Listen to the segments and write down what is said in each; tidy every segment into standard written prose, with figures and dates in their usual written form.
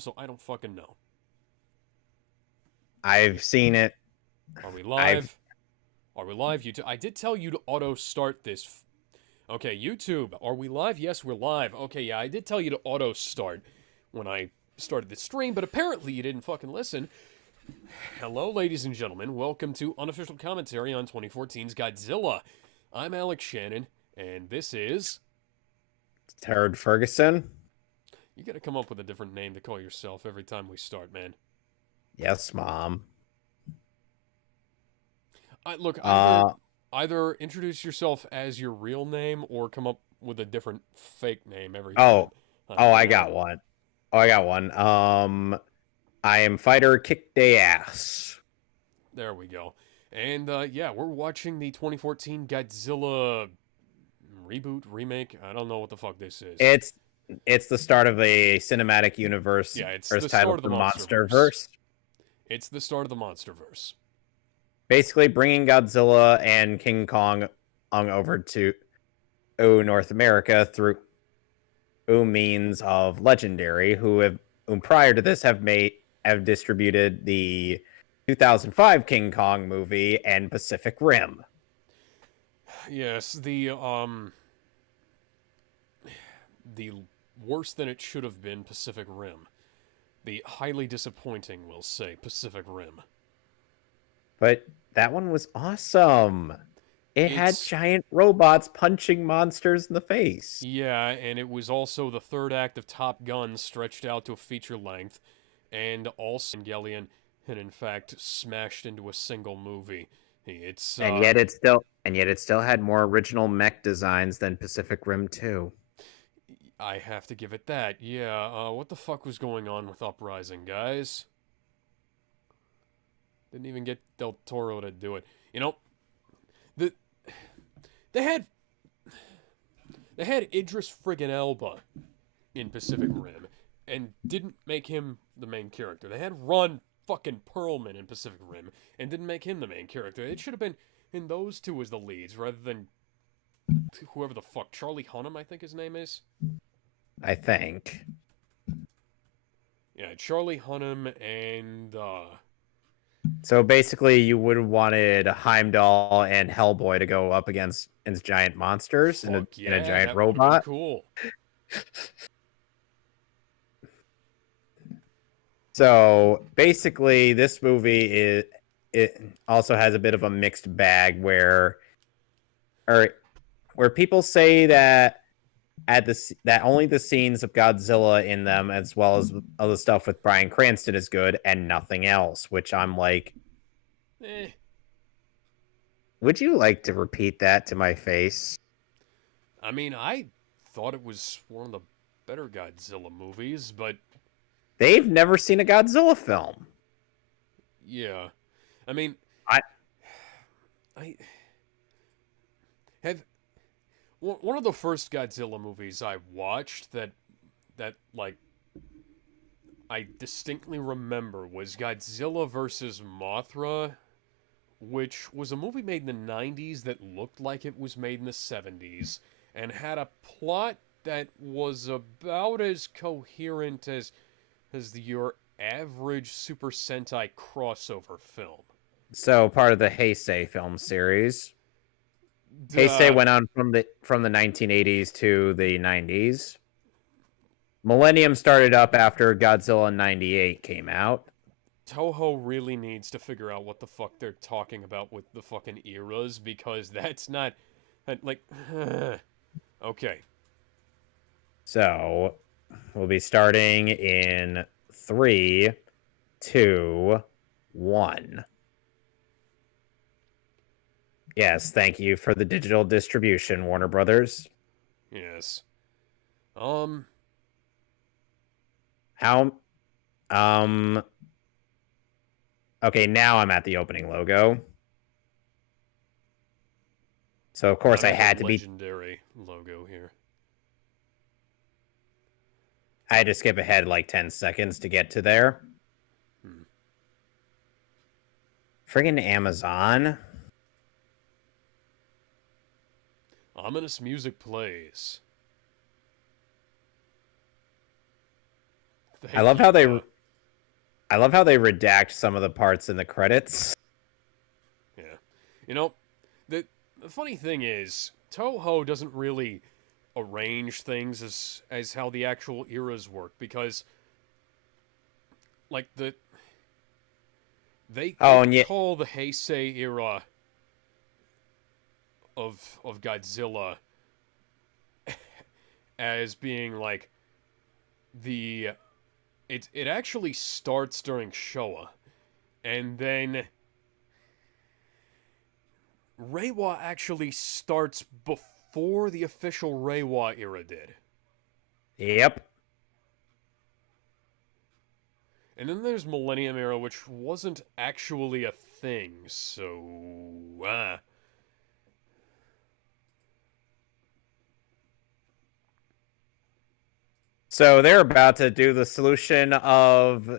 so I don't fucking know. I've seen it. Are we I've live? Are we live, YouTube? I did tell you to auto-start this. Okay, YouTube, are we live? Yes, we're live. Okay, yeah, I did tell you to auto-start when I started the stream, but apparently you didn't fucking listen. Hello, ladies and gentlemen. Welcome to Unofficial Commentary on 2014's Godzilla. I'm Alex Shannon, and this is... Terrard Ferguson. You gotta come up with a different name to call yourself every time we start, man. Yes, Mom. Look, Uh either introduce yourself as your real name or come up with a different fake name every time. oh. Oh, I I don't got know. one. Oh, I got one. I am fighter kick day ass. There we go. And yeah, we're watching the 2014 Godzilla reboot, remake. I don't know what the fuck this is. It's it's the start of a cinematic universe, Yeah, it's first the title start of the for MonsterVerse. MonsterVerse. It's the start of the MonsterVerse. Basically bringing Godzilla and King Kong over to North America through means of Legendary, who prior to this have distributed the 2005 King Kong movie and Pacific Rim. Yes, the worse than it should have been Pacific Rim. The highly disappointing, we'll say, Pacific Rim. But that one was awesome. It had It's giant robots punching monsters in the face. Yeah, and it was also the third act of Top Gun stretched out to a feature length, and also Evangelion, and in fact smashed into a single movie. It's And yet it still had more original mech designs than Pacific Rim 2. I have to give it that. Yeah, what the fuck was going on with Uprising, guys? Didn't even get Del Toro to do it. You know, the they had they had Idris friggin' Elba in Pacific Rim and didn't make him the main character. They had Ron fucking Perlman in Pacific Rim and didn't make him the main character. It should have been in those two as the leads rather than whoever the fuck Charlie Hunnam, I think his name is. I think. Yeah, Charlie Hunnam and So basically, you would have wanted Heimdall and Hellboy to go up against giant monsters fuck in a yeah, giant that would have been robot. cool. So basically, this movie it also has a bit of a mixed bag where people say that that only the scenes of Godzilla in them, as well as other stuff with Bryan Cranston, is good, and nothing else. Which I'm like, Eh, would you like to repeat that to my face? I mean, I thought it was one of the better Godzilla movies, but They've never seen a Godzilla film. yeah. I mean, I I have one of the first Godzilla movies I watched that like I distinctly remember was Godzilla versus Mothra, which was a movie made in the 90s that looked like it was made in the 70s and had a plot that was about as coherent as your average Super Sentai crossover film. So part of the Heisei film series. Heisei Duh. went on from the 1980s to the 90s. Millennium started up after Godzilla 98 came out. Toho really needs to figure out what the fuck they're talking about with the fucking eras because that's not like okay. So we'll be starting in 3, 2, 1. Yes, thank you for the digital distribution, Warner Brothers. Yes. How um okay, now I'm at the opening logo. So of course I'm I at the had to be legendary logo here. I had to skip ahead like 10 seconds to get to there. Hmm. Friggin' Amazon. Ominous music plays. I Thank love how you. they redact some of the parts in the credits. Yeah. You know, the funny thing is, Toho doesn't really arrange things as how the actual eras work because like they Oh, and yeah, call the Heisei era of Godzilla as being like the it actually starts during Showa and then Reiwa actually starts before the official Reiwa era did. yep. And then there's Millennium Era, which wasn't actually a thing, so So they're about to do the solution of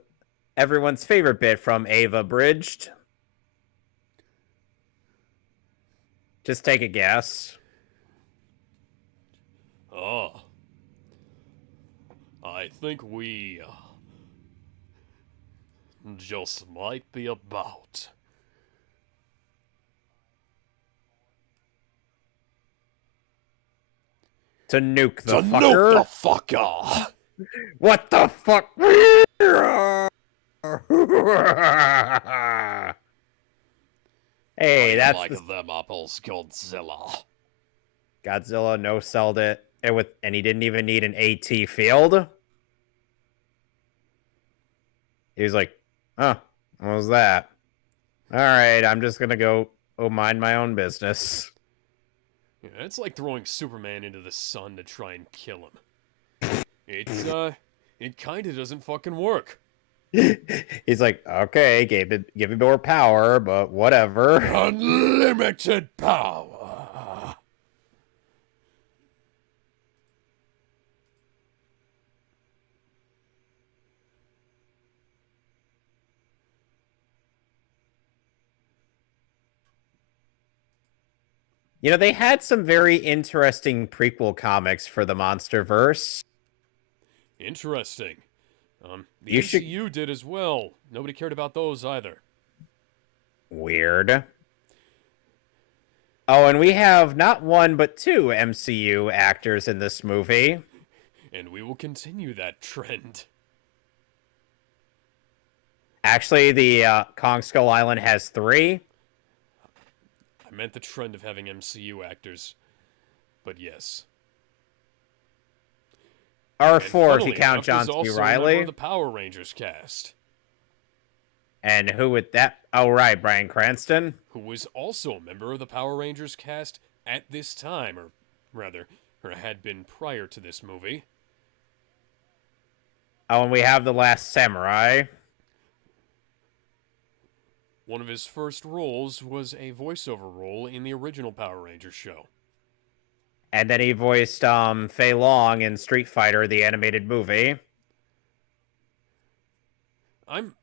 everyone's favorite bit from Ava Bridged. Just take a guess. oh, I think we just might be about. To nuke To the nuke the fucker. fucker! What the fuck? How Hey, you that's like the them apples, Godzilla? Godzilla no sold it. And he didn't even need an AT field. He was like, huh, what was that? All right, I'm just gonna go mind my own business. Yeah, it's like throwing Superman into the sun to try and kill him. It kinda doesn't fucking work. He's like, okay, give me more power, but whatever. Unlimited power! You know, they had some very interesting prequel comics for the MonsterVerse. Interesting. The You should. MCU did as well. Nobody cared about those either. Weird. Oh, and we have not one but two MCU actors in this movie. And we will continue that trend. Actually, the Kong Skull Island has three. I meant the trend of having MCU actors. But yes. Or And four if you funnily count enough, John there's C. also a member of Riley. the Power Rangers cast, And who would that? Oh, right, Bryan Cranston. who was also a member of the Power Rangers cast at this time, or rather, or had been prior to this movie. Oh, and we have The Last Samurai. One of his first roles was a voiceover role in the original Power Rangers show. And then he voiced Fei Long in Street Fighter, the animated movie. I'm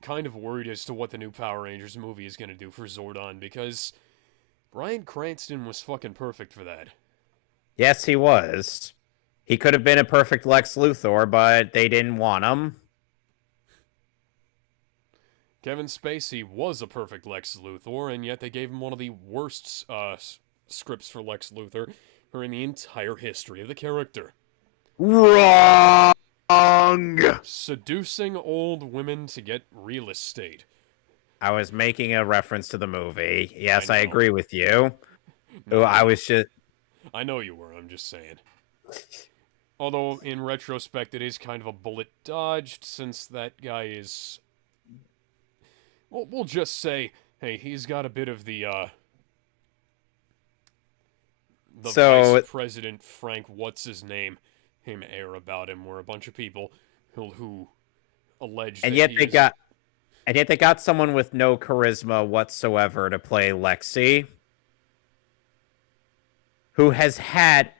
kind of worried as to what the new Power Rangers movie is going to do for Zordon because Bryan Cranston was fucking perfect for that. Yes, he was. He could have been a perfect Lex Luthor, but they didn't want him. Kevin Spacey was a perfect Lex Luthor, and yet they gave him one of the worst scripts for Lex Luthor in the entire history of the character. Wrong. Seducing old women to get real estate. I was making a reference to the movie. Yes, I know. agree with you. No, I was just. I know you were, I'm just saying. Although, in retrospect, it is kind of a bullet dodged, since that guy is... Well, we'll just say, hey, he's got a bit of the Vice President Frank what's-his-name him air about him, where a bunch of people who allege And that yet he they is... got. And yet they got someone with no charisma whatsoever to play Lexi, who has had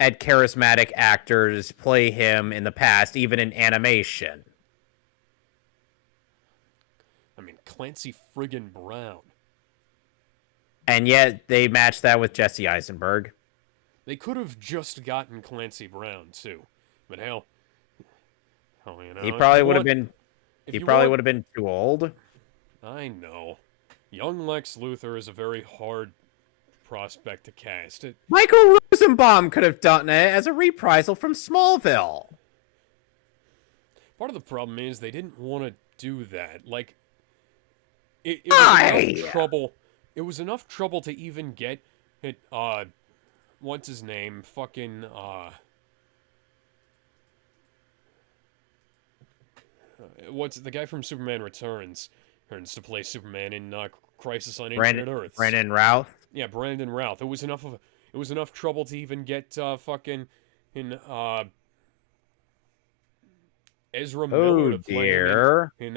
charismatic actors play him in the past, even in animation. I mean, Clancy friggin' Brown. And yet they matched that with Jesse Eisenberg. They could have just gotten Clancy Brown, too. But hell, Oh, you He know, if you probably would have want, been. if He you probably want, would have been too old. I know, young Lex Luthor is a very hard prospect to cast. Michael Rosenbaum could have done it as a reprisal from Smallville. Part of the problem is they didn't want to do that. Like, it was enough Why? trouble. It was enough trouble to even get it. What's his name? Fucking what's the guy from Superman Returns? Turns to play Superman in Crisis on Infinite Earths. Brandon Routh. Yeah, Brandon Routh. It was enough trouble to even get fucking in Ezra Miller Oh to play him dear. in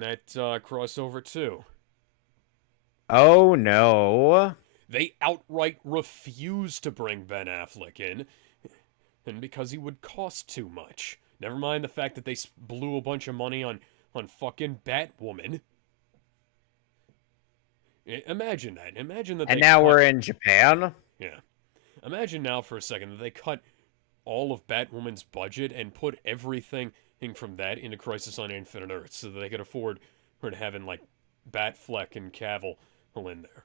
that crossover too. Oh no. They outright refused to bring Ben Affleck in, and because he would cost too much. Never mind the fact that they blew a bunch of money on fucking Batwoman. Imagine that. Imagine that And they now cut. we're in Japan. Yeah. Imagine now for a second that they cut all of Batwoman's budget and put everything from that into Crisis on Infinite Earths so that they could afford her to having like Batfleck and Cavill in there.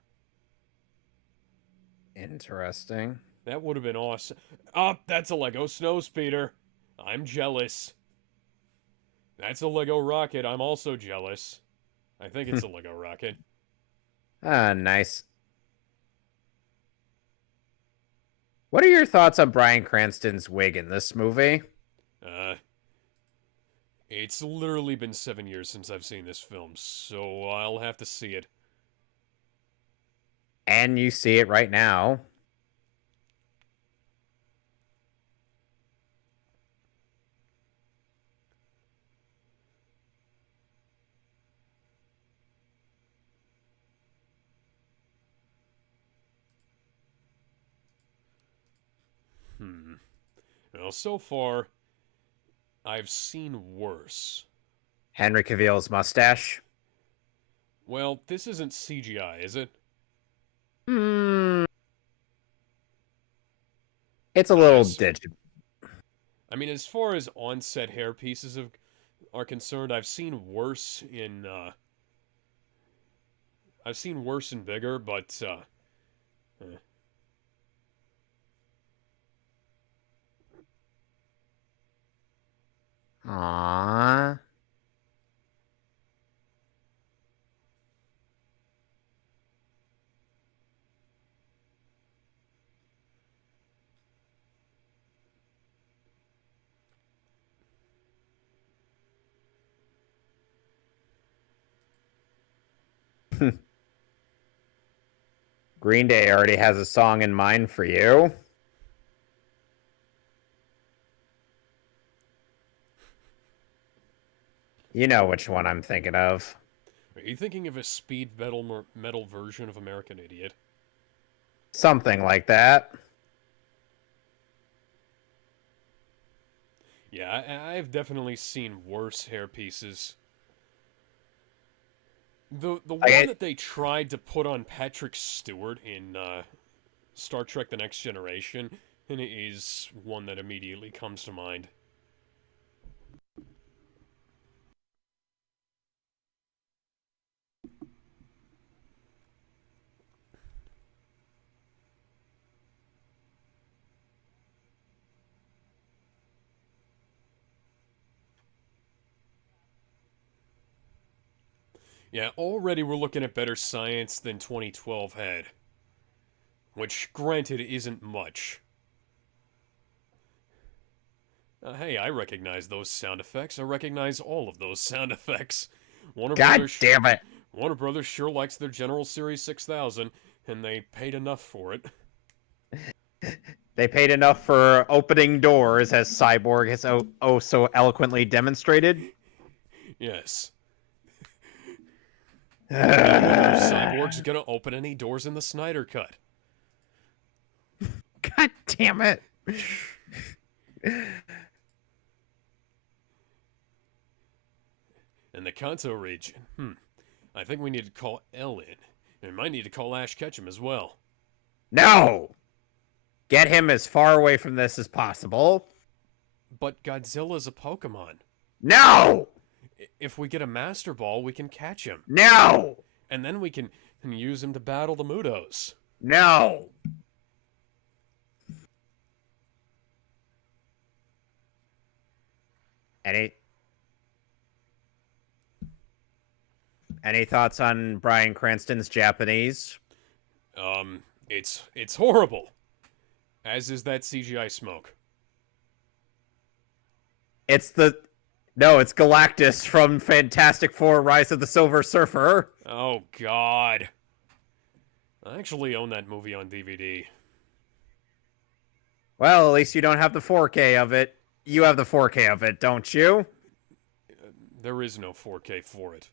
Interesting. That would have been awesome. Oh, that's a Lego Snowspeeder. I'm jealous. That's a Lego rocket. I'm also jealous. I think it's a Lego rocket. Ah, nice. What are your thoughts on Bryan Cranston's wig in this movie? Uh, it's literally been 7 years since I've seen this film, so I'll have to see it. And you see it right now. Well, so far, I've seen worse. Henry Cavill's mustache. Well, this isn't CGI, is it? Hmm. It's a little As, digital. I mean, as far as on-set hair pieces are concerned, I've seen worse in. I've seen worse and bigger, but eh. Aww. Green Day already has a song in mind for you. You know which one I'm thinking of. Are you thinking of a speed metal version of American Idiot? Something like that. Yeah, I've definitely seen worse hair pieces. The one that they tried to put on Patrick Stewart in Star Trek: The Next Generation is one that immediately comes to mind. Yeah, already we're looking at better science than 2012 had. Which, granted, isn't much. Hey, I recognize those sound effects. I recognize all of those sound effects. God damn it. Warner Brothers sure likes their General Series 6000, and they paid enough for it. They paid enough for opening doors, as Cyborg has so eloquently demonstrated. Yes. Cyborg's gonna open any doors in the Snyder Cut. God damn it. In the Kanto region, I think we need to call Elle in. And we might need to call Ash Ketchum as well. No! Get him as far away from this as possible. But Godzilla's a Pokemon. No! If we get a Master Ball, we can catch him. No! And then we can use him to battle the MUTOs. No! Any thoughts on Bryan Cranston's Japanese? It's horrible. As is that CGI smoke. It's Galactus from Fantastic Four: Rise of the Silver Surfer. Oh God. I actually own that movie on DVD. Well, at least you don't have the 4K of it. You have the 4K of it, don't you? There is no 4K for it.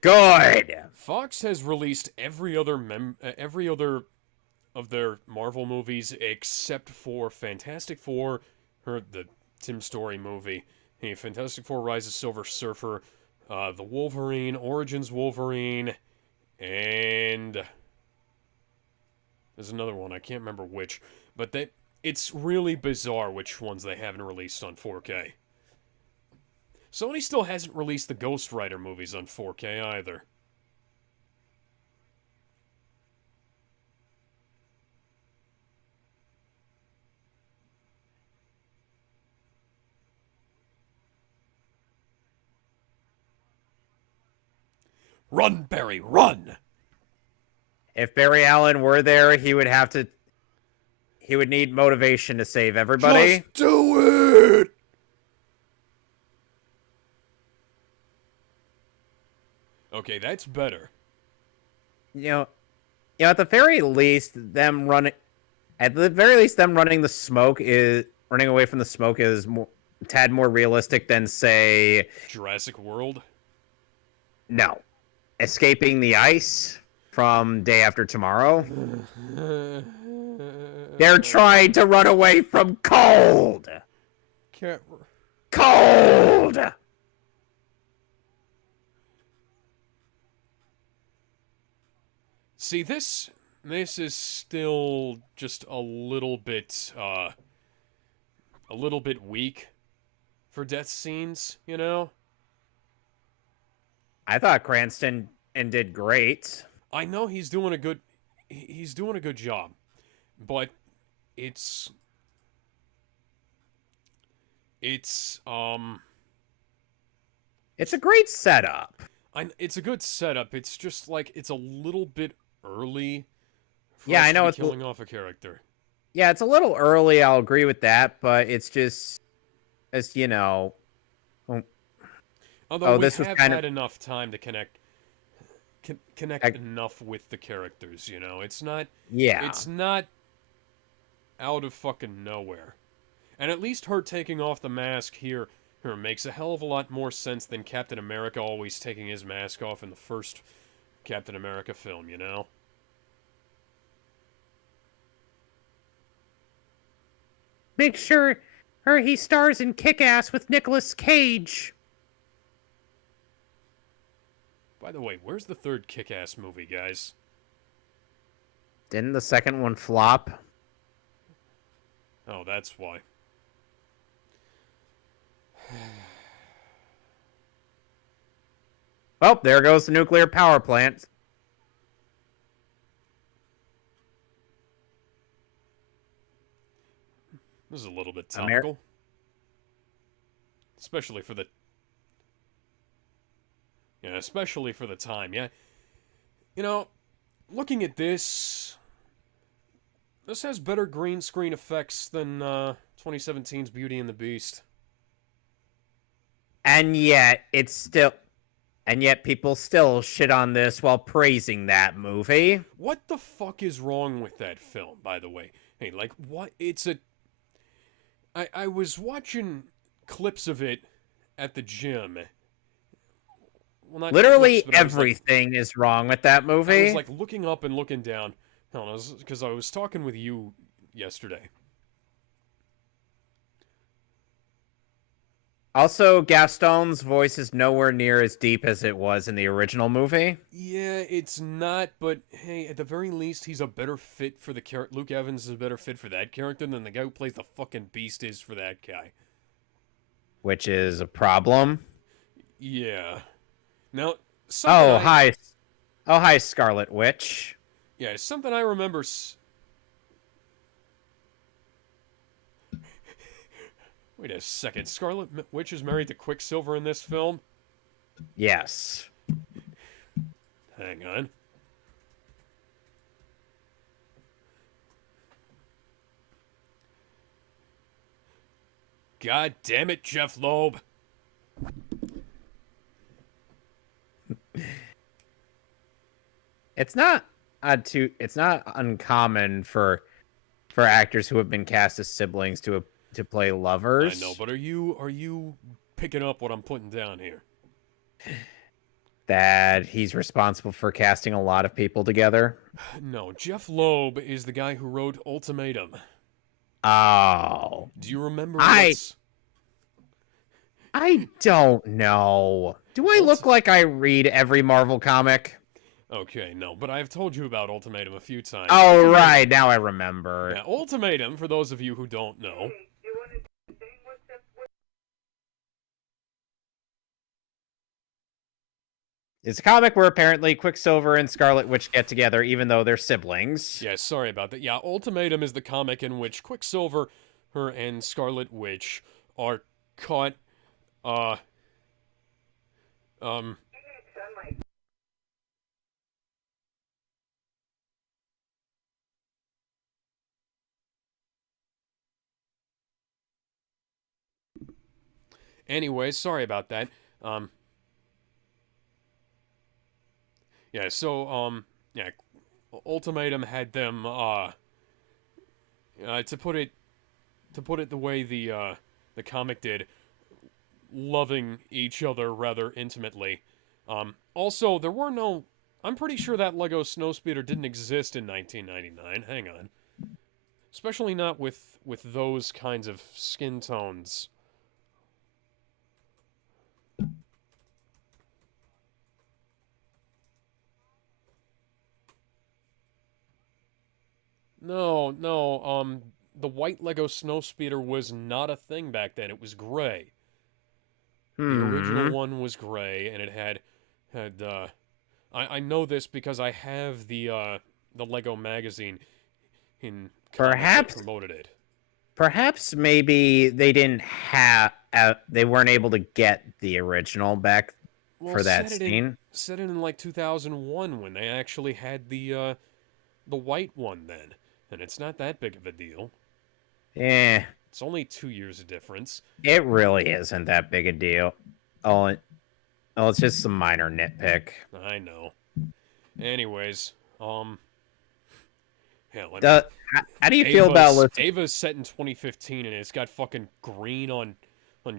Good. Fox has released every other of their Marvel movies except for Fantastic Four, or the Tim Story movie, hey, Fantastic Four: Rise of Silver Surfer, the Wolverine, Origins Wolverine, and there's another one, I can't remember which, but it's really bizarre which ones they haven't released on 4K. Sony still hasn't released the Ghost Rider movies on 4K either. Run, Barry, run! If Barry Allen were there, he would need motivation to save everybody. Just do it! Okay, that's better. At the very least, them running the smoke is running away from the smoke is a tad more realistic than, say, Jurassic World? No. Escaping the ice from Day After Tomorrow. They're trying to run away from cold. Cold. See, this is still just a little bit weak for death scenes, you know? I thought Cranston did great. I know he's doing a good job, but it's a great setup. It's a good setup. It's just like it's a little bit early for Yeah, us I know to be it's killing off a character. Yeah, it's a little early, I'll agree with that, but it's you know. Although we this was have kind had of enough time to connect enough with the characters, you know. It's not out of fucking nowhere. And at least her taking off the mask here makes a hell of a lot more sense than Captain America always taking his mask off in the first Captain America film, you know? Make sure he stars in Kick-Ass with Nicolas Cage. By the way, where's the third Kick-Ass movie, guys? Didn't the second one flop? Oh, that's why. Well, there goes the nuclear power plant. This is a little bit topical. Especially for the time, yeah. You know, looking at this has better green screen effects than 2017's Beauty and the Beast. And yet people still shit on this while praising that movie. What the fuck is wrong with that film, by the way? Hey, like, what? I was watching clips of it at the gym. Well, not literally clips, everything is wrong with that movie. I was like looking up and looking down. Because I was talking with you yesterday. Also, Gaston's voice is nowhere near as deep as it was in the original movie. Yeah, it's not, but hey, at the very least, he's a better fit for the character. Luke Evans is a better fit for that character than the guy who plays the fucking Beast is for that guy. which is a problem. Yeah. Now, something Oh, I hi. Oh, hi, Scarlet Witch. yeah, something I remember. Wait a second. Scarlet Witch is married to Quicksilver in this film. Yes. Hang on. God damn it, Jeff Loeb. It's not it's not uncommon for actors who have been cast as siblings to play I know, lovers. but are you picking up what I'm putting down here? That he's responsible for casting a lot of people together. No, Jeff Loeb is the guy who wrote Ultimatum. Oh. Do you remember I what's I don't know. Do I look like I read every Marvel comic? Okay, no, but I've told you about Ultimatum a few times. Oh, Ultimatum, right. Now I remember. yeah, Ultimatum, for those of you who don't know, It's a comic where apparently Quicksilver and Scarlet Witch get together even though they're siblings. yeah, sorry about that. Yeah, Ultimatum is the comic in which Quicksilver, her, and Scarlet Witch are caught, uh, um, anyway, sorry about that. Um, yeah, so, yeah, Ultimatum had them, to put it the way the comic did, loving each other rather intimately. Also, there were no. I'm pretty sure that Lego Snowspeeder didn't exist in 1999. Hang on, especially not with those kinds of skin tones. No, no. The white Lego Snowspeeder was not a thing back then. It was gray. The original Hmm. one was gray, and it had. I know this because I have the Lego magazine in comics that Perhaps promoted it. perhaps maybe they didn't have they weren't able to get the original back Well, for that scene. set it in like 2001 when they actually had the white one then, and it's not that big of a deal. Eh, It's only 2 years of difference. it really isn't that big a deal. Oh, oh, it's just some minor nitpick. I know. Anyways, yeah, let me. How do you feel about Ava's set in 2015 and it's got fucking green on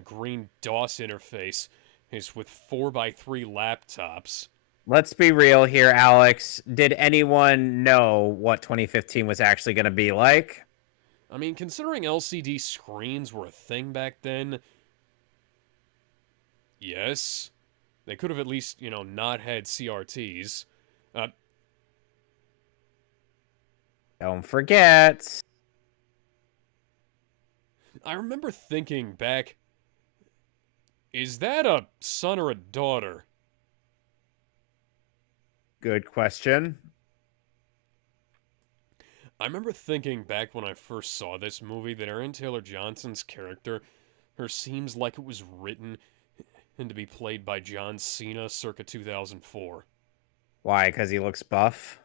green DOS interface. It's with 4x3 laptops. Let's be real here, Alex. Did anyone know what 2015 was actually going to be like? I mean, considering LCD screens were a thing back then, yes. They could have at least, not had CRTs. Uh, Don't forget. I remember thinking back, is that a son or a daughter? Good question. I remember thinking back when I first saw this movie that Aaron Taylor Johnson's character, her seems like it was written and to be played by John Cena circa 2004. Why? Because he looks buff?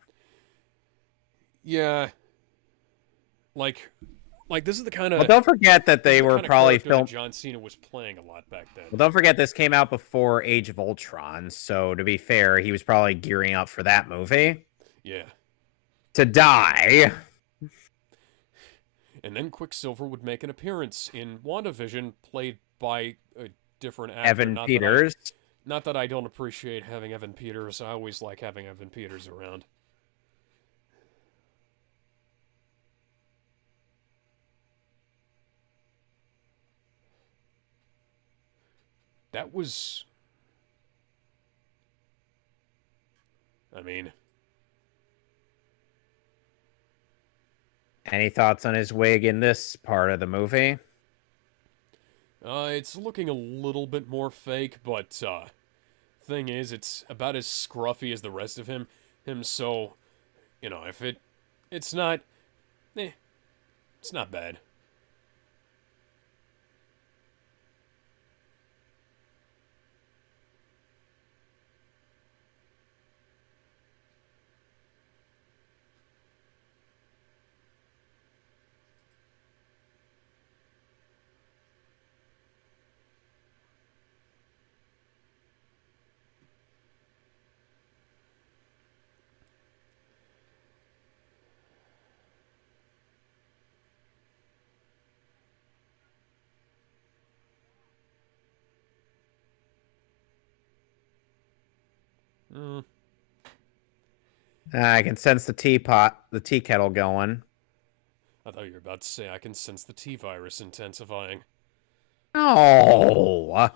Yeah, like this is the kind Well, of don't forget that this is they the were kind of probably character that filmed. John Cena was playing a lot back then. Well, don't forget this came out before Age of Ultron. So, to be fair, he was probably gearing up for that movie Yeah. to die. And then Quicksilver would make an appearance in WandaVision, played by a different actor. Evan Peters. Not that I don't appreciate having Evan Peters. I always like having Evan Peters around. That was, I mean, Any thoughts on his wig in this part of the movie? It's looking a little bit more fake, but thing is, it's about as scruffy as the rest of him. So, if it's not, eh, it's not bad. Mm, I can sense the the tea kettle going. I thought you were about to say I can sense the T virus intensifying. Oh,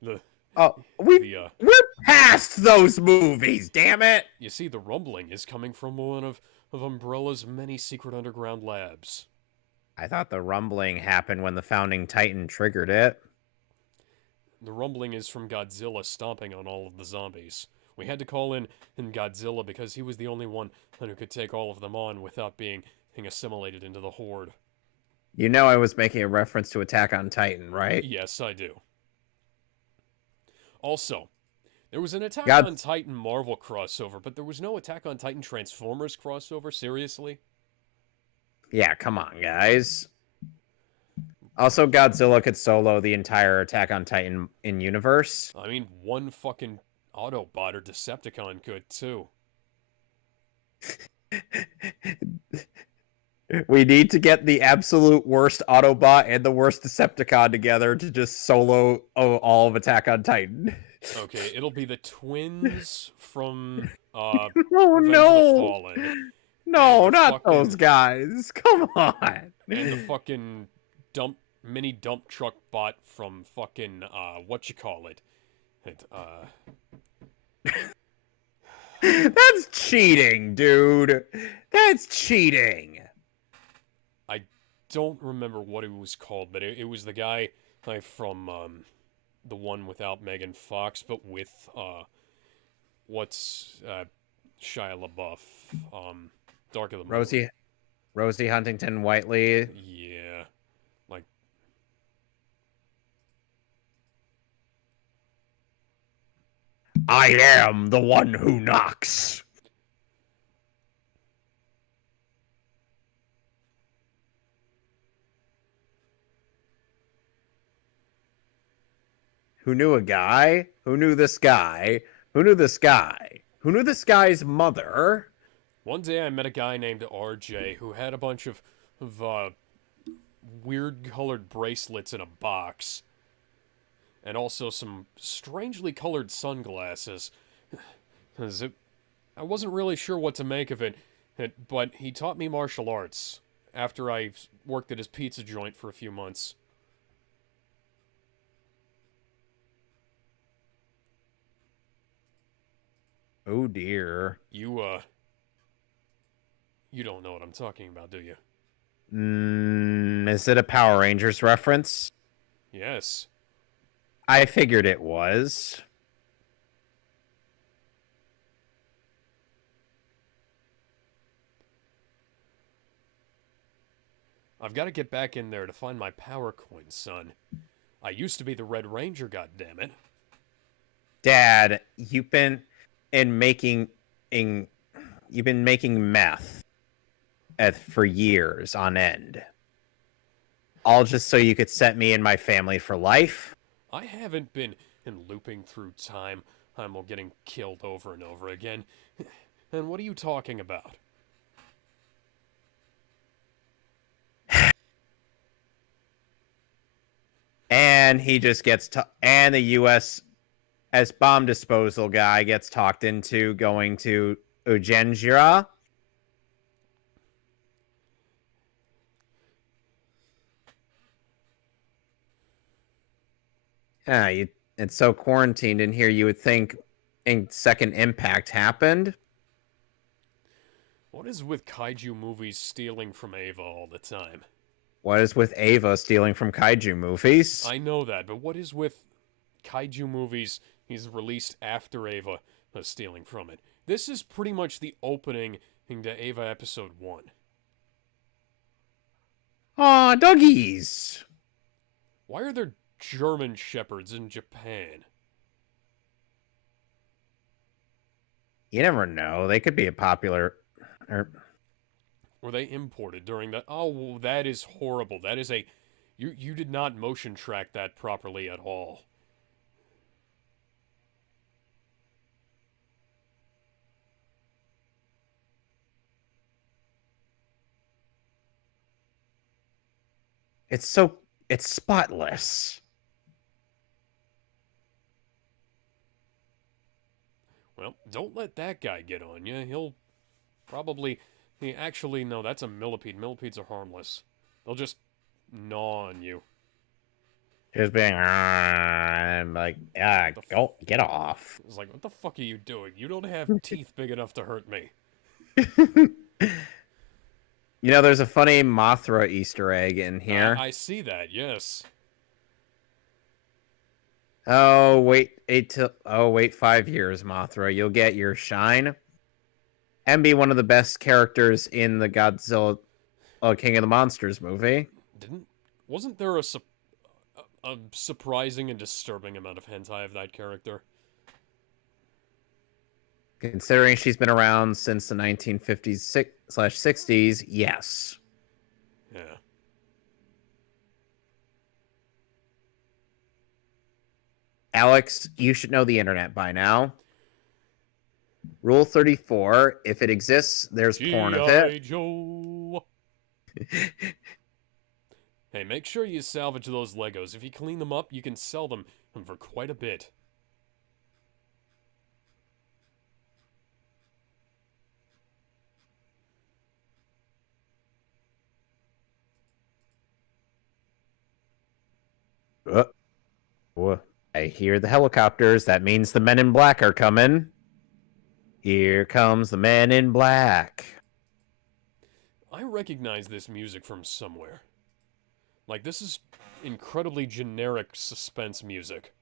The oh, the we're past those movies. Damn it! You see, the rumbling is coming from one of Umbrella's many secret underground labs. I thought the rumbling happened when the founding titan triggered it. The rumbling is from Godzilla stomping on all of the zombies. We had to call in Godzilla because he was the only one who could take all of them on without being assimilated into the horde. You know I was making a reference to Attack on Titan, right? Yes, I do. Also, there was an Attack God, on Titan Marvel crossover, but there was no Attack on Titan Transformers crossover, seriously? yeah, come on, guys. Also, Godzilla could solo the entire Attack on Titan in universe. I mean, one fucking Autobot or Decepticon could, too. We need to get the absolute worst Autobot and the worst Decepticon together to just solo all of Attack on Titan. Okay, it'll be the twins from Oh Revenge of the no! Fallen and No, the not fucking those guys. Come on. and the fucking mini dump truck bot from fucking what you call it? That's cheating, dude. That's cheating. I don't remember what it was called, but it was the guy from the one without Megan Fox, but with what's Shia LaBeouf, Dark of the Moon. Rosie Huntington Whiteley. Yeah, like I am the one who knocks. Who knew a guy? Who knew this guy? Who knew this guy? Who knew this guy's mother? one day I met a guy named RJ who had a bunch of weird colored bracelets in a box, and also some strangely colored sunglasses. I wasn't really sure what to make of it, but he taught me martial arts after I worked at his pizza joint for a few months. Oh dear. You don't know what I'm talking about, do you? Is it a Power Rangers reference? Yes. I figured it was. I've got to get back in there to find my power coin, son. I used to be the Red Ranger, goddammit. Dad, making in you've been making meth for years on end. All just so you could set me and my family for life? I haven't been looping through time. I'm getting killed over and over again. And what are you talking about? And he just gets and the U.S. as bomb disposal guy gets talked into going to Ujenjira. Yeah, it's so quarantined in here. You would think Second Impact happened. What is with kaiju movies stealing from Ava all the time? What is with Ava stealing from kaiju movies? I know that, but what is with kaiju movies he's released after Ava stealing from it? This is pretty much the opening to Ava Episode 1. Aw, doggies! Why are there German shepherds in Japan? You never know. They could be a popular... Were they imported during that? Oh, that is horrible. That is a... You did not motion track that properly at all. It's spotless. Well, don't let that guy get on you. He'll probably... Actually, no, that's a millipede. Millipedes are harmless. They'll just gnaw on you. Just being... I'm like, go, get off. It's like, what the fuck are you doing? You don't have teeth big enough to hurt me. You know, there's a funny Mothra Easter egg in here. I see that, yes. Oh, wait 5 years, Mothra. You'll get your shine. And be one of the best characters in the Godzilla King of the Monsters movie. Wasn't there a surprising and disturbing amount of hentai of that character? Considering she's been around since the 1950s/60s, yes. Yeah. Alex, you should know the internet by now. Rule 34, if it exists, there's porn of it. Joe. Hey, make sure you salvage those Legos. If you clean them up, you can sell them for quite a bit. I hear the helicopters. That means the men in black are coming. Here comes the men in black. I recognize this music from somewhere. Like, this is incredibly generic suspense music.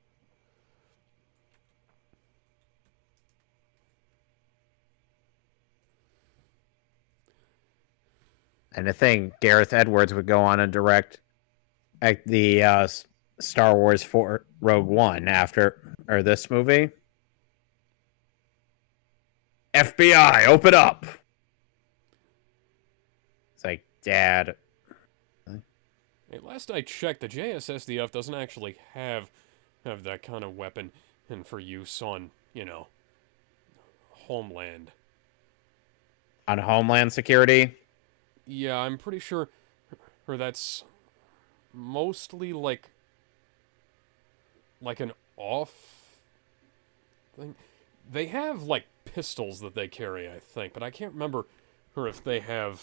And the thing, Gareth Edwards would go on and direct the Star Wars 4 Rogue One or this movie. FBI, open up! It's like, Dad. Hey, last I checked, the JSSDF doesn't actually have that kind of weapon and for use on, Homeland. On Homeland Security? Yeah, I'm pretty sure that's mostly like an off thing. They have like pistols that they carry, I think, but I can't remember if they have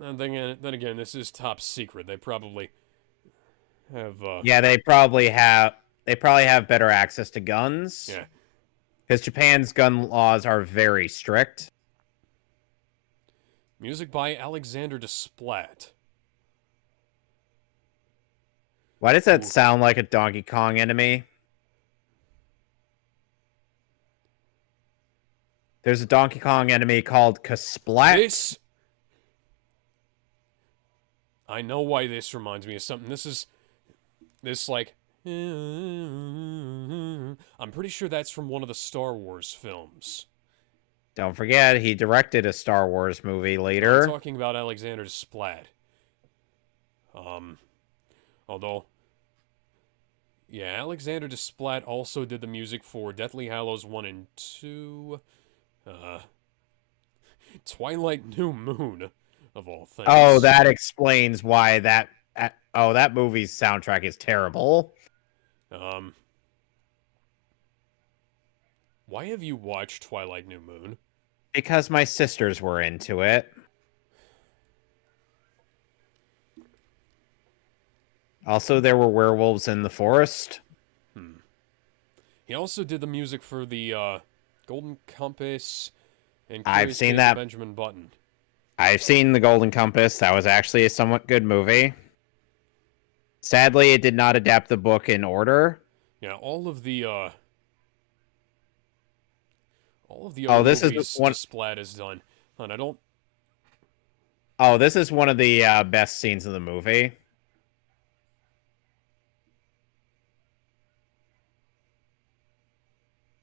and then again, this is top secret. They probably have Yeah, they probably have better access to guns. Yeah. Because Japan's gun laws are very strict. Music by Alexander Desplat. Why does that sound like a Donkey Kong enemy? There's a Donkey Kong enemy called Kasplat. I know why this reminds me of something. This like... I'm pretty sure that's from one of the Star Wars films. Don't forget, he directed a Star Wars movie later. I'm talking about Alexander Desplat. Although... Yeah, Alexander Desplat also did the music for Deathly Hallows 1 and 2. Twilight New Moon, of all things. Oh, that explains why that movie's soundtrack is terrible. Why have you watched Twilight New Moon? Because my sisters were into it. Also, there were werewolves in the forest. He also did the music for the Golden Compass and I've Curious seen Case that. of Benjamin Button. I've seen The Golden Compass. That was actually a somewhat good movie. Sadly, it did not adapt the book in order. Yeah, all of the Oh, other this is movies one. Desplat has done, and I don't. Oh, this is one of the best scenes in the movie.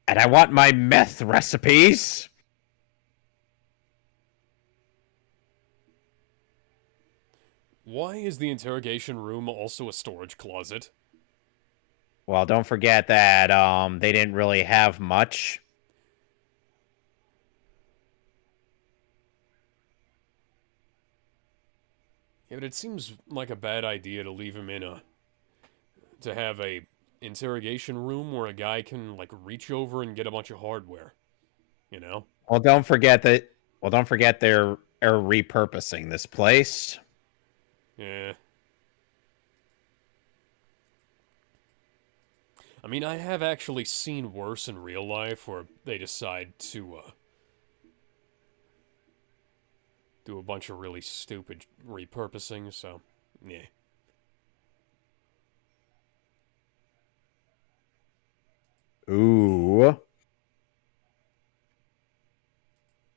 And I want my meth recipes. Why is the interrogation room also a storage closet? Well, don't forget that they didn't really have much. Yeah, but it seems like a bad idea to leave him in a to have a interrogation room where a guy can like reach over and get a bunch of hardware. You know? Well, don't forget that. Well, don't forget they're repurposing this place. Yeah. I mean, I have actually seen worse in real life where they decide to do a bunch of really stupid repurposing, so yeah. Ooh.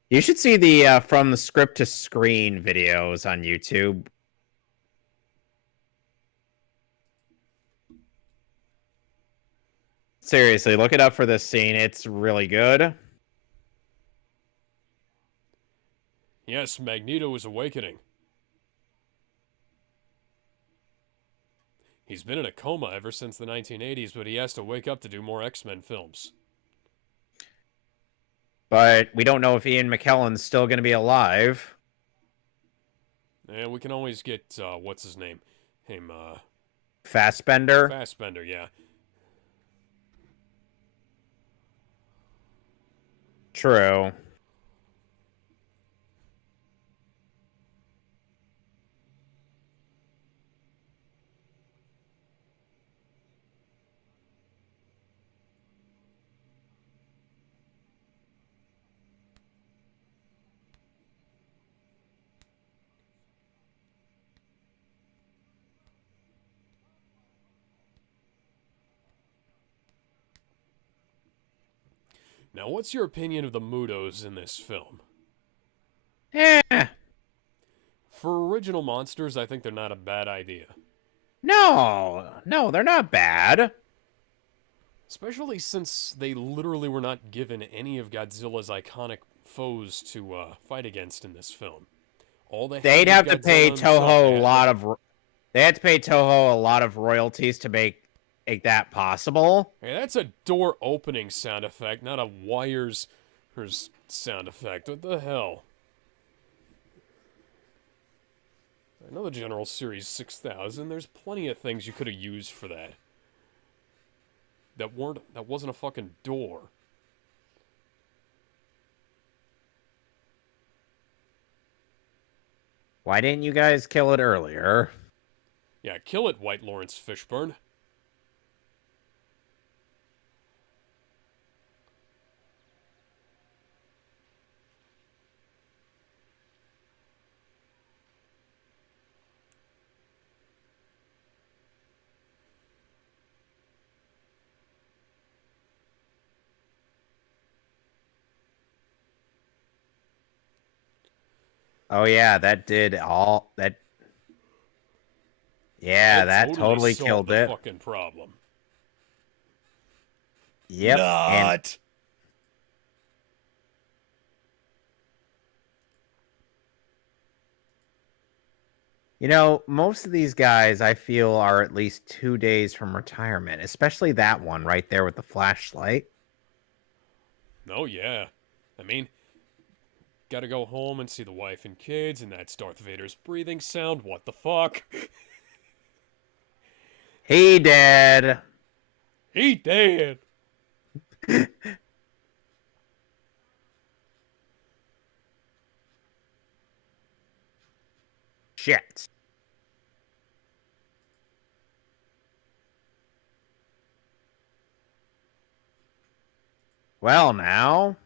You should see the from the script to screen videos on YouTube. Seriously, look it up for this scene. It's really good. Yes, Magneto is awakening. He's been in a coma ever since the 1980s, but he has to wake up to do more X-Men films. But we don't know if Ian McKellen's still going to be alive. And we can always get, what's his name? Fassbender. Fassbender, yeah. True. Now, what's your opinion of the MUTOs in this film? Eh. For original monsters, I think they're not a bad idea. No, they're not bad. Especially since they literally were not given any of Godzilla's iconic foes to fight against in this film. All they had They'd was have to pay Godzilla himself. Toho a lot of. They had to pay Toho a lot of royalties to make that possible. Hey, that's a door opening sound effect, not a wires sound effect. What the hell? I know the General Series 6000. There's plenty of things you could have used for that. That wasn't a fucking door. Why didn't you guys kill it earlier? Yeah, kill it, White Lawrence Fishburne. Oh yeah, that did all that. Yeah, that totally solved killed the it. fucking problem. Yep. And Not. you know, most of these guys I feel are at least 2 days from retirement, especially that one right there with the flashlight. Oh yeah. I mean, gotta go home and see the wife and kids, and that's Darth Vader's breathing sound. What the fuck? He dead. He dead. Shit. Well, now.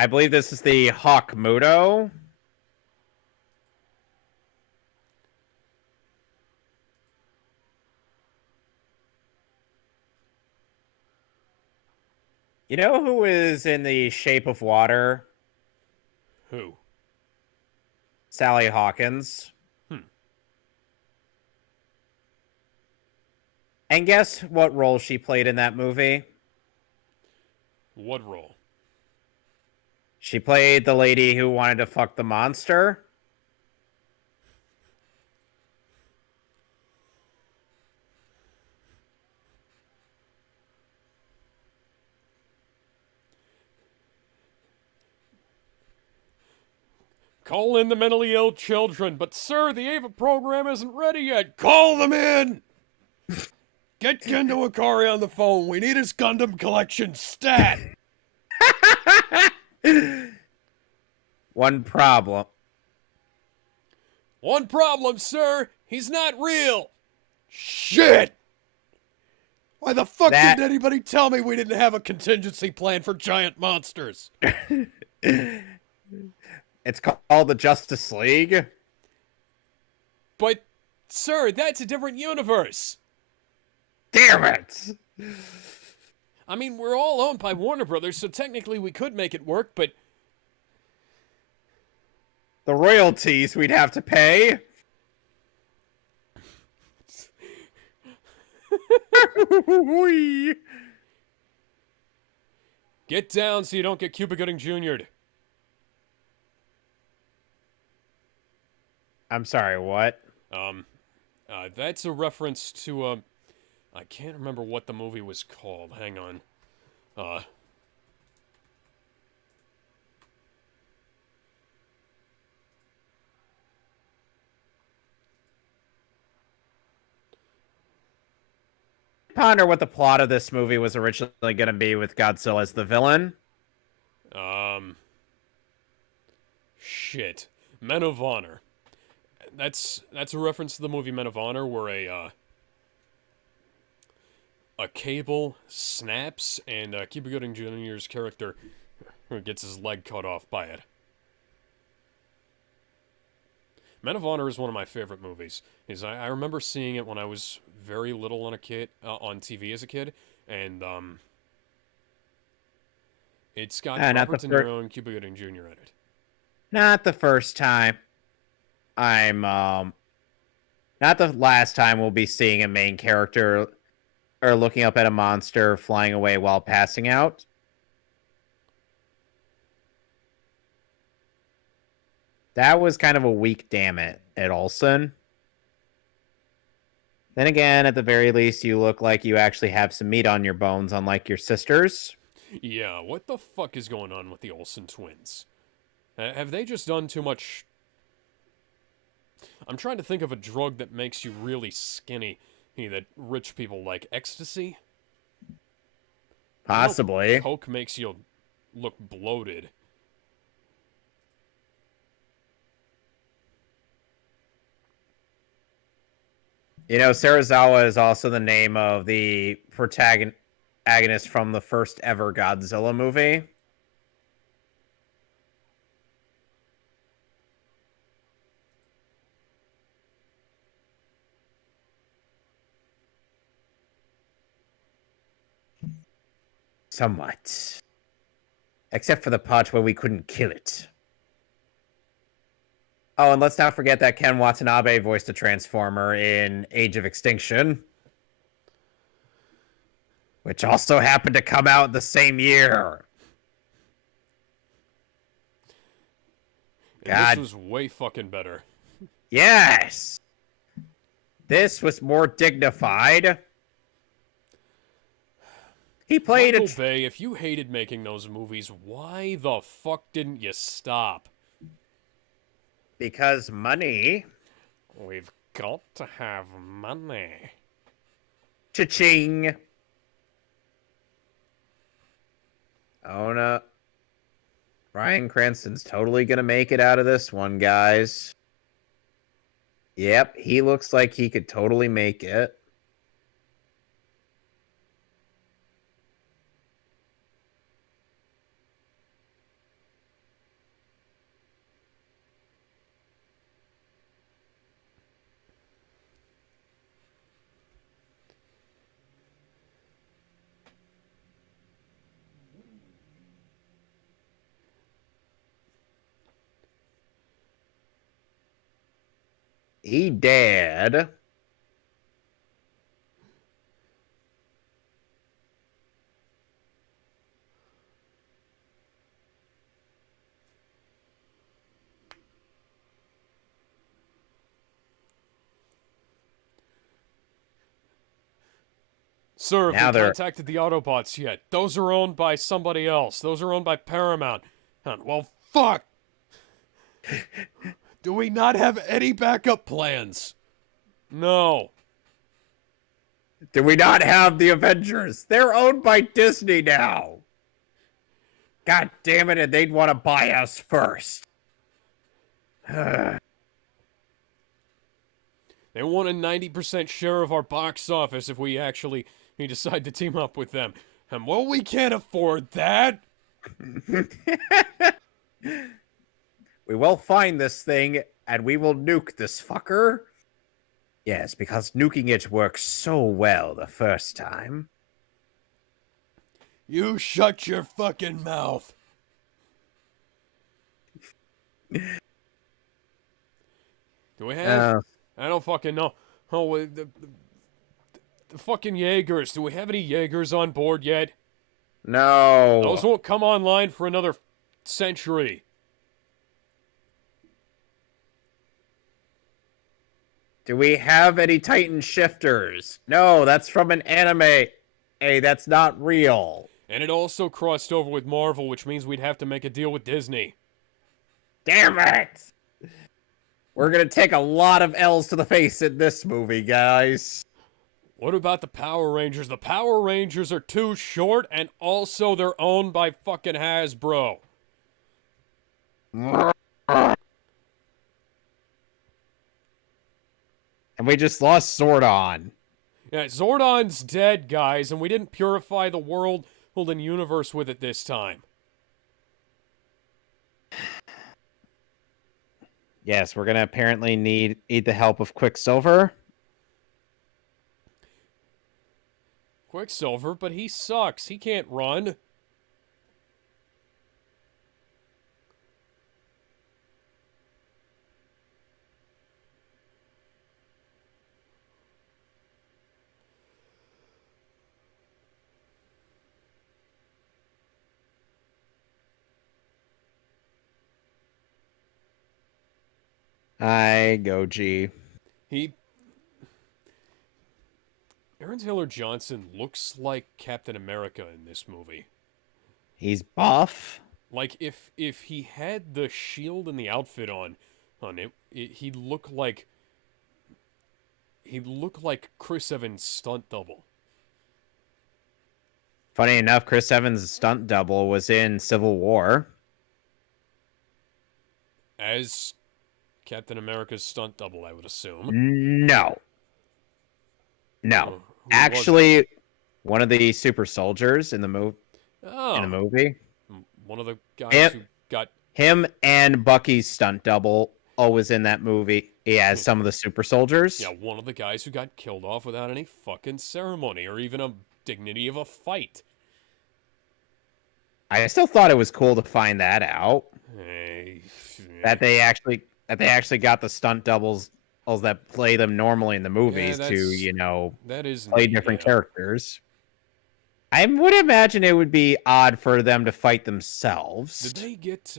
I believe this is the Hawk MUTO. You know who is in the Shape of Water? Who? Sally Hawkins. Hmm. And guess what role she played in that movie? What role? She played the lady who wanted to fuck the monster. Call in the mentally ill children, but sir, the AVA program isn't ready yet. Call them in! Get Kendo Akari on the phone. We need his Gundam collection stat! One problem. One problem, sir. He's not real. Shit! Why the fuck didn't anybody tell me we didn't have a contingency plan for giant monsters? It's called the Justice League. But, sir, that's a different universe. Damn it! I mean, we're all owned by Warner Brothers, so technically we could make it work, but... The royalties we'd have to pay. Get down so you don't get Cuba Gooding Jr.'d. I'm sorry, what? That's a reference to, I can't remember what the movie was called. Hang on. Ponder what the plot of this movie was originally going to be with Godzilla as the villain. Shit. Men of Honor. That's a reference to the movie Men of Honor, where a cable snaps and Cuba Gooding Jr.'s character gets his leg cut off by it. Men of Honor is one of my favorite movies. I remember seeing it when I was very little on on TV as a kid, and it's got Robert De Niro and Cuba Gooding Jr. in it. Not the first time. Not the last time we'll be seeing a main character or looking up at a monster flying away while passing out. That was kind of a weak damn it at Olsen. Then again, at the very least, you look like you actually have some meat on your bones, unlike your sisters. Yeah, what the fuck is going on with the Olsen twins? Have they just done too much... I'm trying to think of a drug that makes you really skinny, that rich people like. Ecstasy? Possibly. Coke makes you look bloated. You know, Serizawa is also the name of the protagonist from the first ever Godzilla movie. Somewhat. Except for the part where we couldn't kill it. Oh, and let's not forget that Ken Watanabe voiced a Transformer in Age of Extinction, which also happened to come out the same year. And this was way fucking better. Yes! This was more dignified. He played Michael Bay, if you hated making those movies, why the fuck didn't you stop? Because money. We've got to have money. Cha-ching. Oh no. Bryan Cranston's totally gonna make it out of this one, guys. Yep, he looks like he could totally make it. He dead. Sir, have we Now they're contacted the Autobots yet? Those are owned by somebody else. Those are owned by Paramount. Well, fuck! Do we not have any backup plans? No. Do we not have the Avengers? They're owned by Disney now. God damn it, and they'd want to buy us first. They want a 90% share of our box office if we decide to team up with them. And well, we can't afford that. We will find this thing, and we will nuke this fucker. Yes, because nuking it works so well the first time. You shut your fucking mouth. Do we have... I don't fucking know. Oh, the fucking Jaegers. Do we have any Jaegers on board yet? No. Those won't come online for another century. Do we have any Titan shifters? No, that's from an anime. Hey, that's not real. And it also crossed over with Marvel, which means we'd have to make a deal with Disney. Damn it! We're gonna take a lot of L's to the face in this movie, guys. What about the Power Rangers? The Power Rangers are too short, and also they're owned by fucking Hasbro. And we just lost Zordon. Yeah, Zordon's dead, guys, and we didn't purify the world and universe with it this time. Yes, we're gonna apparently need the help of Quicksilver. Quicksilver, but he sucks. He can't run. Hi, Goji. Aaron Taylor Johnson looks like Captain America in this movie. He's buff. Like if he had the shield and the outfit on it, he'd look like Chris Evans' stunt double. Funny enough, Chris Evans' stunt double was in Civil War. As Captain America's stunt double, I would assume. No. Actually, one of the super soldiers in the movie. One of the guys who got him and Bucky's stunt double always in that movie. He has some of the super soldiers. Yeah, one of the guys who got killed off without any fucking ceremony or even a dignity of a fight. I still thought it was cool to find that out. That they actually got the stunt doubles that play them normally in the movies to, play different characters. I would imagine it would be odd for them to fight themselves. Did they get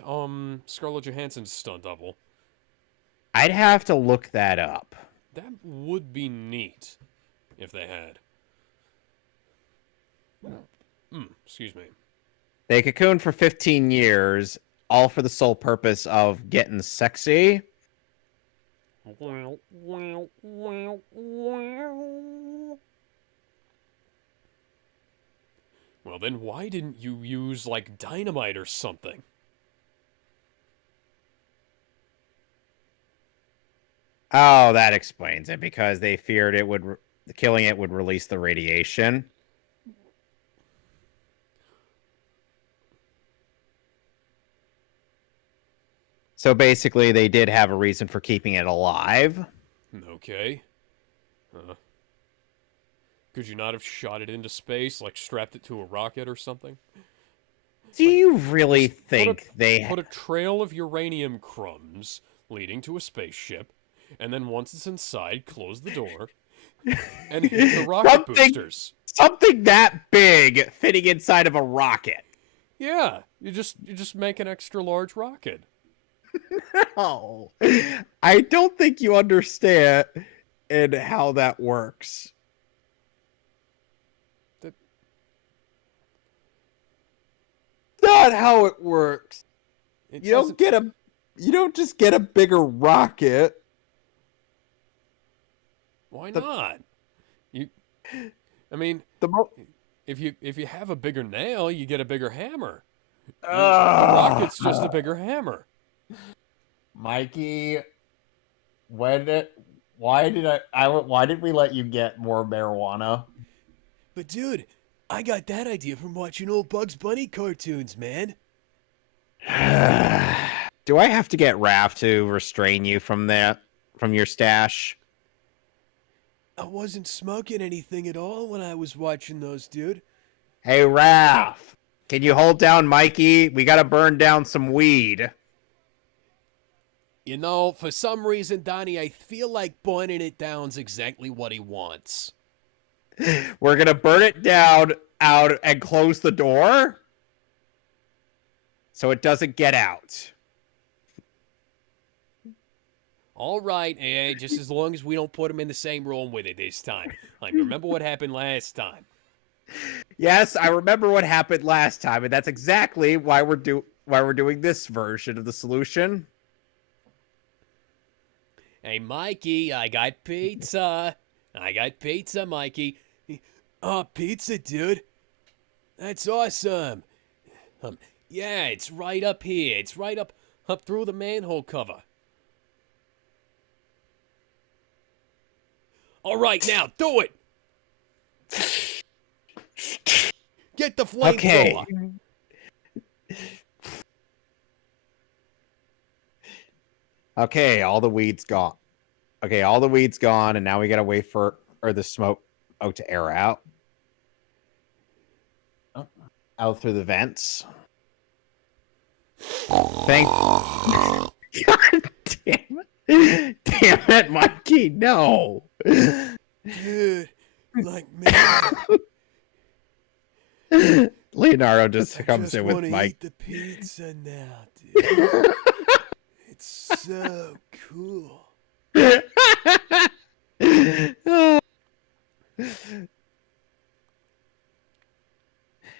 Scarlett Johansson's stunt double? I'd have to look that up. That would be neat if they had. Excuse me. They cocooned for 15 years, all for the sole purpose of getting sexy. Well, then why didn't you use, like, dynamite or something? Oh, that explains it, because they feared killing it would release the radiation. So basically, they did have a reason for keeping it alive. Okay. Could you not have shot it into space, like strapped it to a rocket or something? Do you really think they put a trail of uranium crumbs leading to a spaceship, and then once it's inside, close the door and hit the rocket something, boosters. something that big fitting inside of a rocket. Yeah, you just make an extra large rocket. No, I don't think you understand how that works. That Not how it works. it You don't just get a bigger rocket. Why the- not? I mean, if you have a bigger nail, you get a bigger hammer. A rocket's just a bigger hammer. Mikey, why did we let you get more marijuana? But dude, I got that idea from watching old Bugs Bunny cartoons, man. Do I have to get Raph to restrain you from your stash? I wasn't smoking anything at all when I was watching those, dude. Hey, Raph, can you hold down Mikey? We gotta burn down some weed. You know, for some reason, Donnie, I feel like burning it down's exactly what he wants. We're gonna burn it down out and close the door so it doesn't get out. All right, hey, just as long as we don't put him in the same room with it this time. Like, remember what happened last time? Yes, I remember what happened last time, and that's exactly why we're doing this version of the solution. Hey, Mikey, I got pizza. Mikey. Oh, pizza, dude. That's awesome. Yeah, it's right up here. It's right up through the manhole cover. All right, now, do it. Get the flamethrower. Okay. Okay, all the weed's gone. Okay, all the weed's gone, and now we gotta wait for the smoke to air out. Out through the vents. Thank. God damn it! Damn it, Mikey! No. Dude, like, man. Leonardo just comes in with I Mike. eat the pizza now, dude. It's so cool.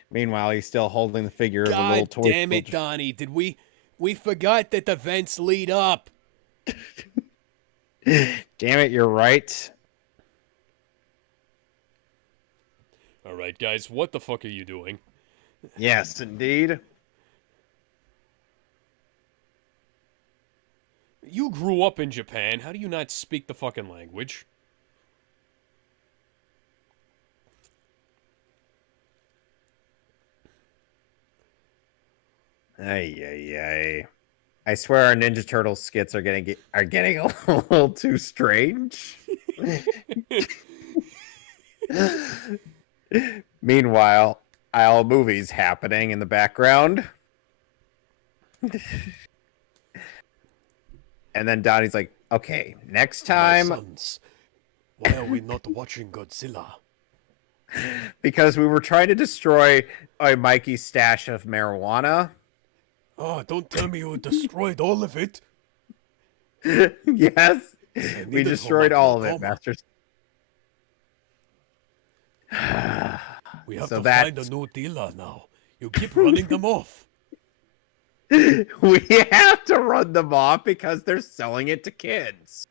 Meanwhile, he's still holding the figure of the little God toy. damn it, Donnie. Did we forgot that the vents lead up. Damn it, you're right. All right, guys, what the fuck are you doing? Yes, indeed. You grew up in Japan. How do you not speak the fucking language? Ay. I swear our Ninja Turtle skits are getting a little too strange. Meanwhile, our movie's happening in the background. And then Donnie's like, okay, next time. My sons, why are we not watching Godzilla? Because we were trying to destroy Mikey's stash of marijuana. Oh, don't tell me you destroyed all of it. Yes, we it destroyed for my all of it, glaucoma. Masters. We have So to that's- find a new dealer now. You keep running them off. We have to run them off because they're selling it to kids.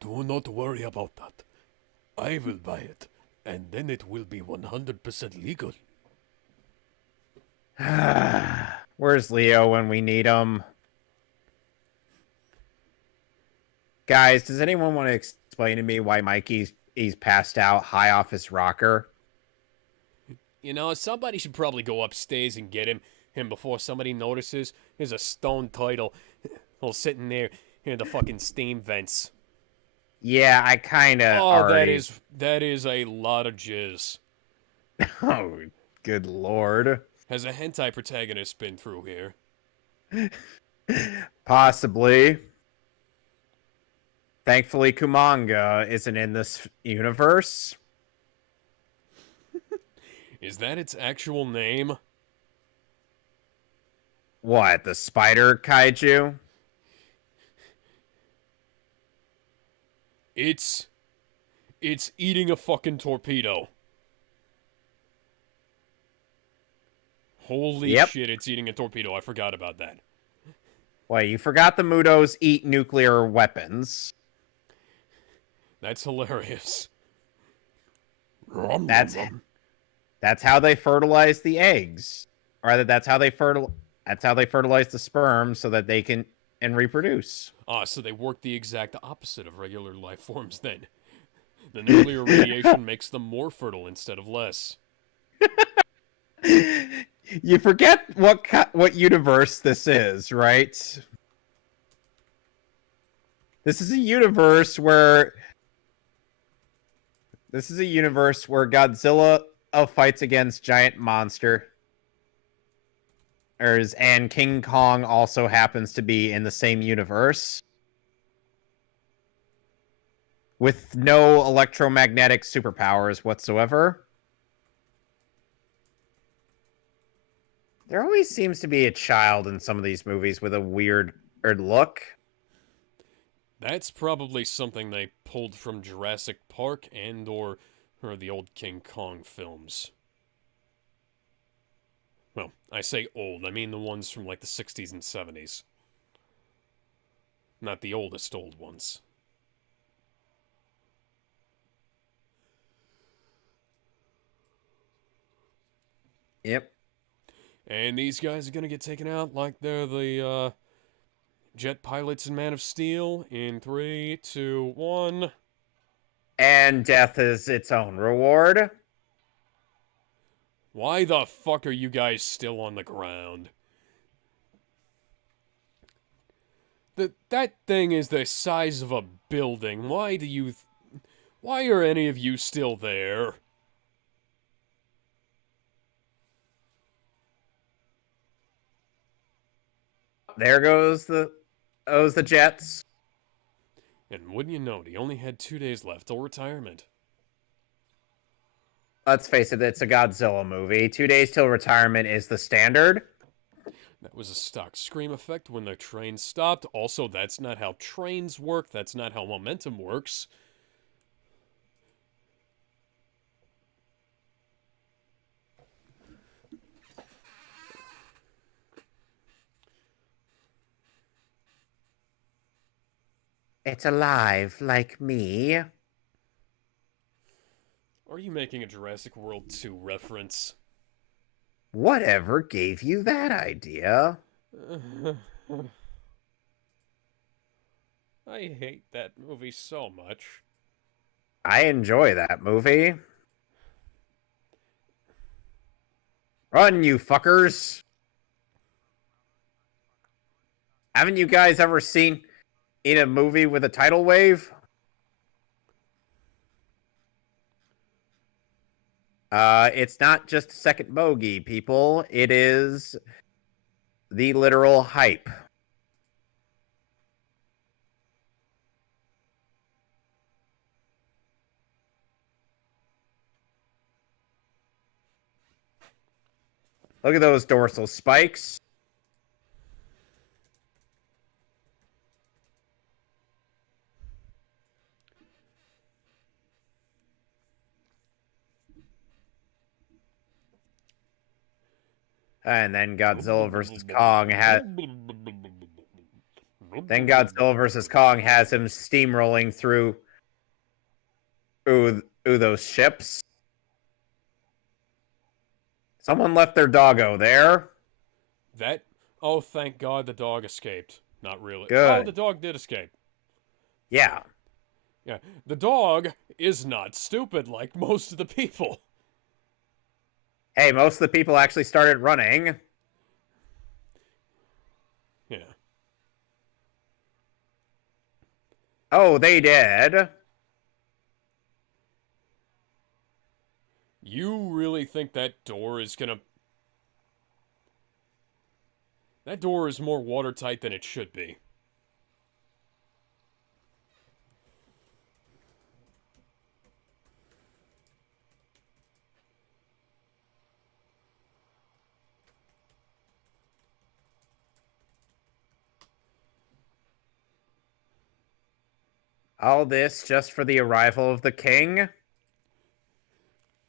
Do not worry about that. I will buy it, and then it will be 100% legal. Where's Leo when we need him? Guys, does anyone want to explain to me why Mikey's passed out high off his rocker? You know, somebody should probably go upstairs and get him before somebody notices. There's a stone turtle all sitting there in the fucking steam vents. Yeah, I kind of already... that is a lot of jizz. Oh, good lord. Has a hentai protagonist been through here? Possibly. Thankfully, Kumanga isn't in this universe. Is that its actual name? What, the spider kaiju? It's eating a fucking torpedo. Holy Yep. shit, it's eating a torpedo. I forgot about that. Wait, you forgot the MUTOs eat nuclear weapons. That's hilarious. That's how they fertilize the eggs. Or rather, that's how they fertilize the sperm so that they can and reproduce. Ah, so they work the exact opposite of regular life forms then. The nuclear radiation makes them more fertile instead of less. You forget what universe this is, right? This is a universe where Godzilla fights against giant monsters, and King Kong also happens to be in the same universe with no electromagnetic superpowers whatsoever. There always seems to be a child in some of these movies with a weird look. That's probably something they pulled from Jurassic Park and or the old King Kong films. Well, I say old, I mean the ones from like the 60s and 70s. Not the oldest old ones. Yep. And these guys are gonna get taken out like they're the jet pilots in Man of Steel in 3, 2, 1. And death is its own reward. Why the fuck are you guys still on the ground? That thing is the size of a building. Why are any of you still there? There goes the jets. And wouldn't you know it, he only had 2 days left till retirement. Let's face it, it's a Godzilla movie. 2 days till retirement is the standard. That was a stock scream effect when the train stopped. Also, that's not how trains work. That's not how momentum works. It's alive like me. Are you making a Jurassic World 2 reference? Whatever gave you that idea? I hate that movie so much. I enjoy that movie. Run, you fuckers. Haven't you guys ever seen in a movie with a tidal wave? It's not just second bogey, people. It is the literal hype. Look at those dorsal spikes. And then Godzilla versus Kong has him steamrolling through those ships. Someone left their doggo there. That? Oh, thank God the dog escaped. Not really. Good. Oh, the dog did escape. Yeah. Yeah, the dog is not stupid like most of the people. Hey, most of the people actually started running. Yeah. Oh, they did. You really think that door is gonna... That door is more watertight than it should be. All this just for the arrival of the king?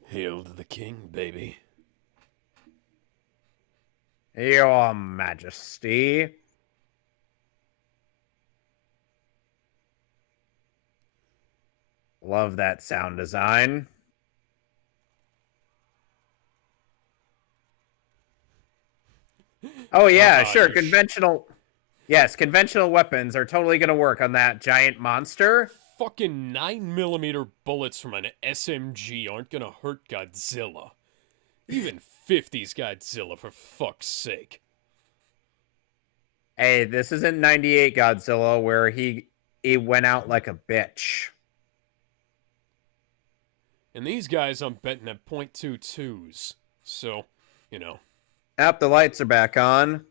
Hail to the king, baby. Your Majesty. Love that sound design. Oh yeah, sure. Conventional. Yes, conventional weapons are totally gonna work on that giant monster. Fucking 9mm bullets from an SMG aren't gonna hurt Godzilla. Even 50s Godzilla, for fuck's sake. Hey, this isn't 98 Godzilla where he went out like a bitch. And these guys, I'm betting at .22s. So, you know. Yep, the lights are back on.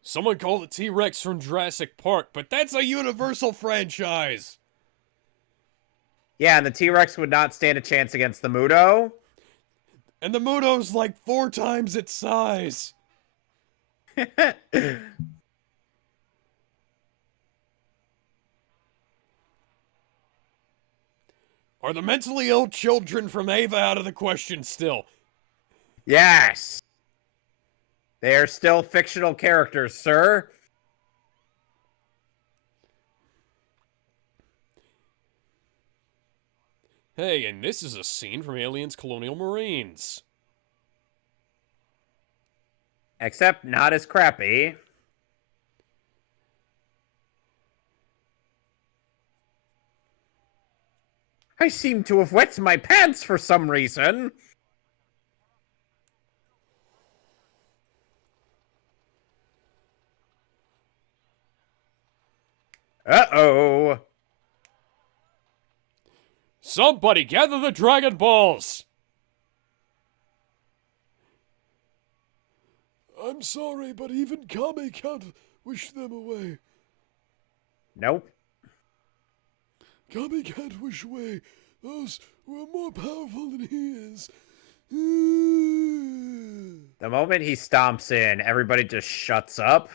Someone called it T-Rex from Jurassic Park, but that's a Universal franchise! Yeah, and the T-Rex would not stand a chance against the MUTO. And the MUTO's like 4 times its size! Are the mentally ill children from Ava out of the question still? Yes! They are still fictional characters, sir. Hey, and this is a scene from Aliens Colonial Marines. Except not as crappy. I seem to have wet my pants for some reason. Uh-oh. Somebody gather the Dragon Balls! I'm sorry, but even Kami can't wish them away. Nope. Kami can't wish away those who are more powerful than he is. The moment he stomps in, everybody just shuts up.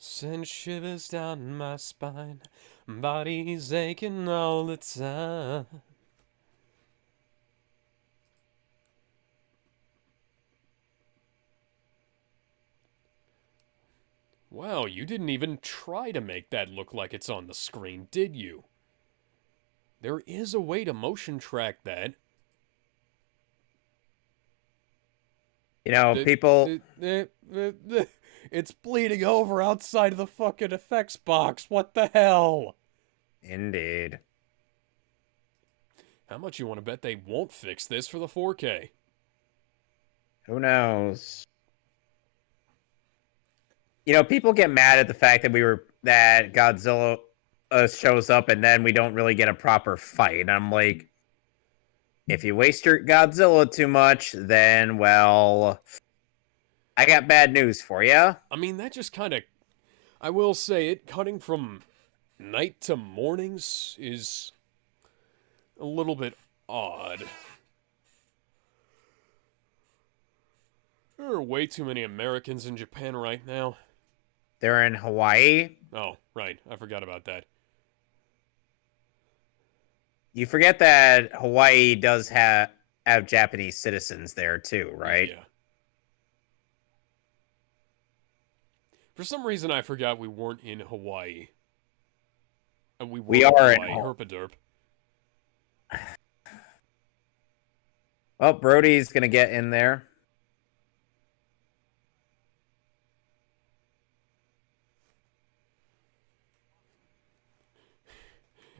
Send shivers down my spine, body's aching all the time. Wow, you didn't even try to make that look like it's on the screen, did you? There is a way to motion track that. You know, people... It's bleeding over outside of the fucking effects box. What the hell? Indeed. How much you want to bet they won't fix this for the 4K? Who knows? You know, people get mad at the fact that Godzilla shows up and then we don't really get a proper fight. And I'm like, if you waste your Godzilla too much, then, well, I got bad news for you. I mean, that just kind of... I will say, it cutting from night to mornings is a little bit odd. There are way too many Americans in Japan right now. They're in Hawaii. Oh, right. I forgot about that. You forget that Hawaii does have Japanese citizens there too, right? Yeah. For some reason, I forgot we weren't in Hawaii. And we are in in Hawaii. Herpaderp. Well, Brody's gonna get in there.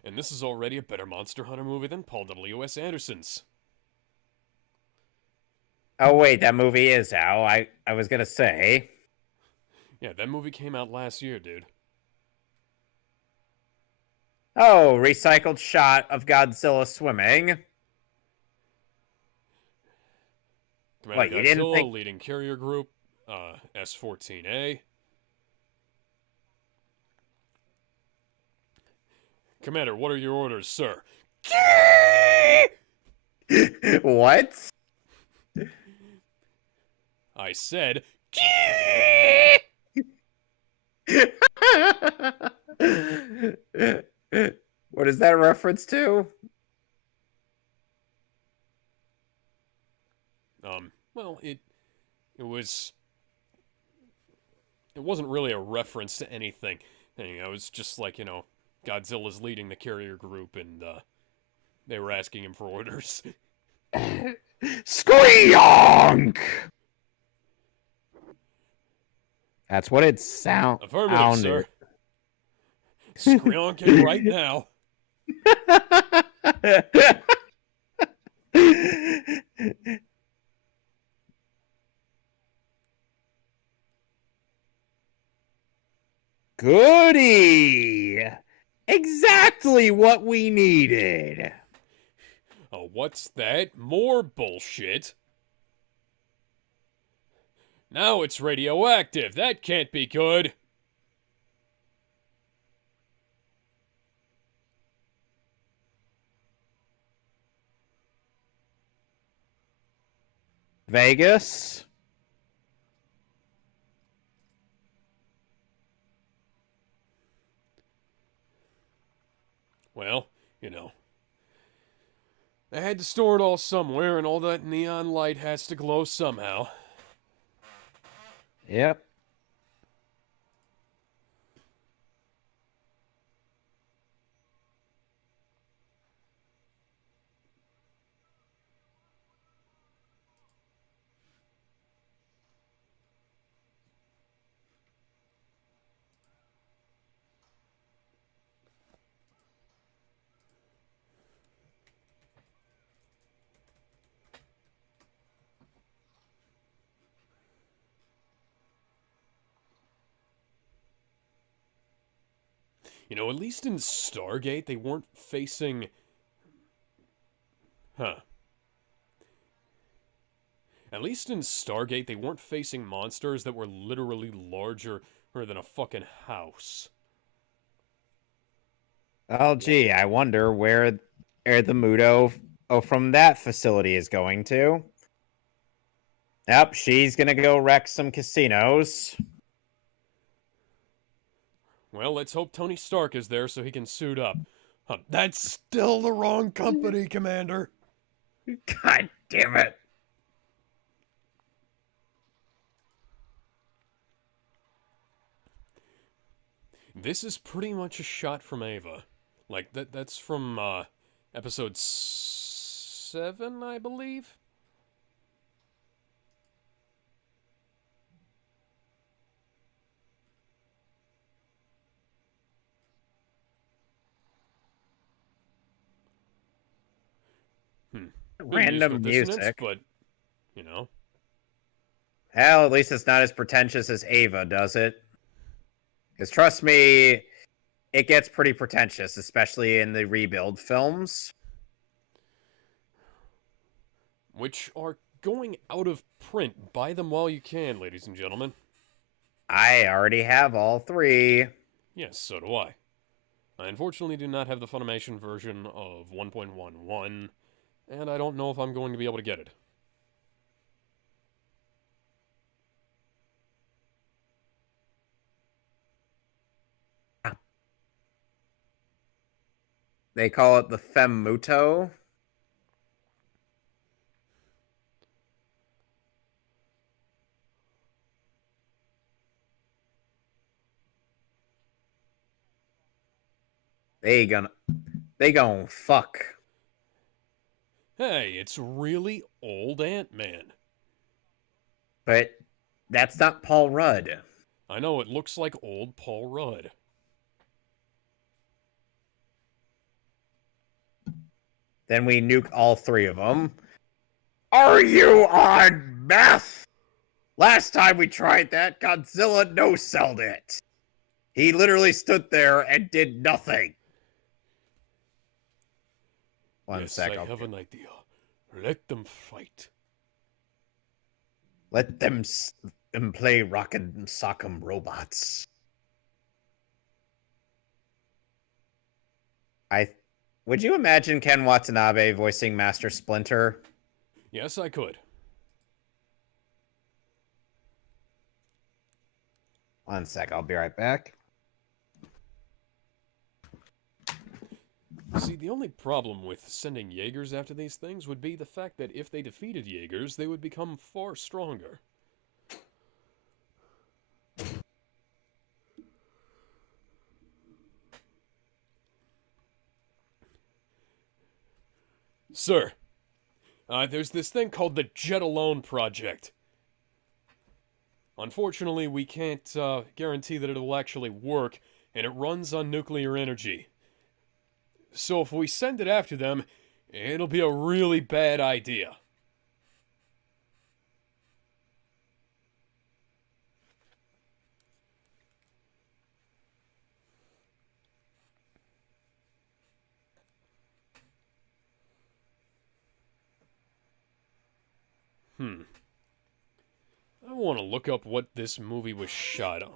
And this is already a better Monster Hunter movie than Paul W.S. Anderson's. Oh wait, that movie is out. I was gonna say. Yeah, that movie came out last year, dude. Oh, recycled shot of Godzilla swimming. Commander What, you didn't Godzilla, think? leading carrier group, S-14A. Commander, what are your orders, sir? What? I said, What is that a reference to? well, it was, it wasn't really a reference to anything. It was just like, Godzilla's leading the carrier group and, they were asking him for orders. Squeonk! That's what it Affirmative, sounded. sir. Screonking right now. Goody! Exactly what we needed. Oh, what's that? More bullshit? Now it's radioactive. That can't be good. Vegas? Well, they had to store it all somewhere, and all that neon light has to glow somehow. Yep. At least in Stargate, they weren't facing. Huh. At least in Stargate, they weren't facing monsters that were literally larger than a fucking house. Oh, gee, I wonder where the MUTO from that facility is going to. Yep, she's gonna go wreck some casinos. Well, let's hope Tony Stark is there so he can suit up. That's still the wrong company, Commander. God damn it. This is pretty much a shot from Ava. Like, that's from, episode 7, I believe? Random music. But, Hell, at least it's not as pretentious as Ava, does it? Because trust me, it gets pretty pretentious, especially in the rebuild films. Which are going out of print. Buy them while you can, ladies and gentlemen. I already have all 3. Yes, so do I. I unfortunately do not have the Funimation version of 1.11, and I don't know if I'm going to be able to get it. They call it the MUTO. They gonna fuck. Hey, it's really old Ant-Man. But that's not Paul Rudd. I know, it looks like old Paul Rudd. Then we nuke all 3 of them. Are you on meth? Last time we tried that, Godzilla no-selled it. He literally stood there and did nothing. One Yes, sec. I have an idea. Let them fight. Let them play Rock'em Sock'em robots. Would you imagine Ken Watanabe voicing Master Splinter? Yes, I could. One sec, I'll be right back. See, the only problem with sending Jaegers after these things would be the fact that if they defeated Jaegers, they would become far stronger. Sir, there's this thing called the Jet Alone Project. Unfortunately, we can't guarantee that it will actually work, and it runs on nuclear energy. So if we send it after them, it'll be a really bad idea. I want to look up what this movie was shot on.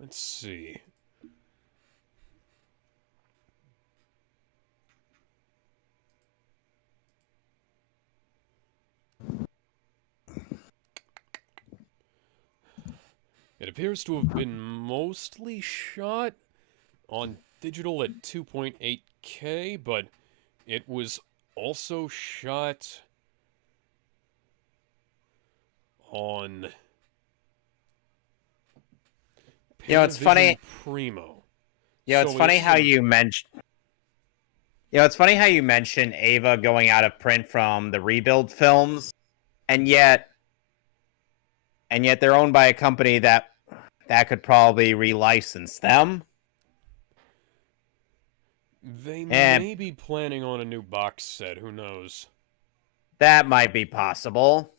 Let's see. It appears to have been mostly shot on digital at 2.8K, but it was also shot on It's funny. Primo. It's funny how you mentioned. It's funny how you mention Ava going out of print from the rebuild films, and yet they're owned by a company that could probably relicense them. They may be planning on a new box set, who knows? That might be possible.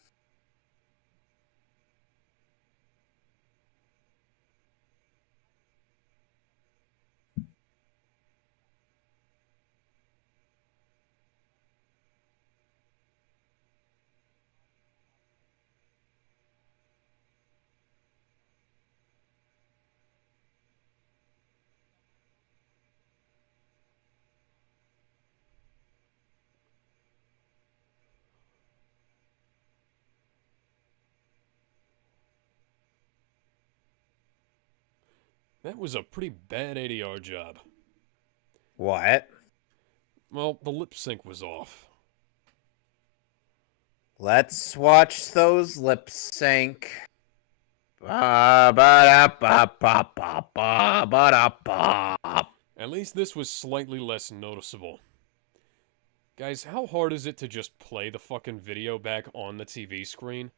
That was a pretty bad ADR job. What? Well, the lip sync was off. Let's watch those lip sync. At least this was slightly less noticeable. Guys, how hard is it to just play the fucking video back on the TV screen?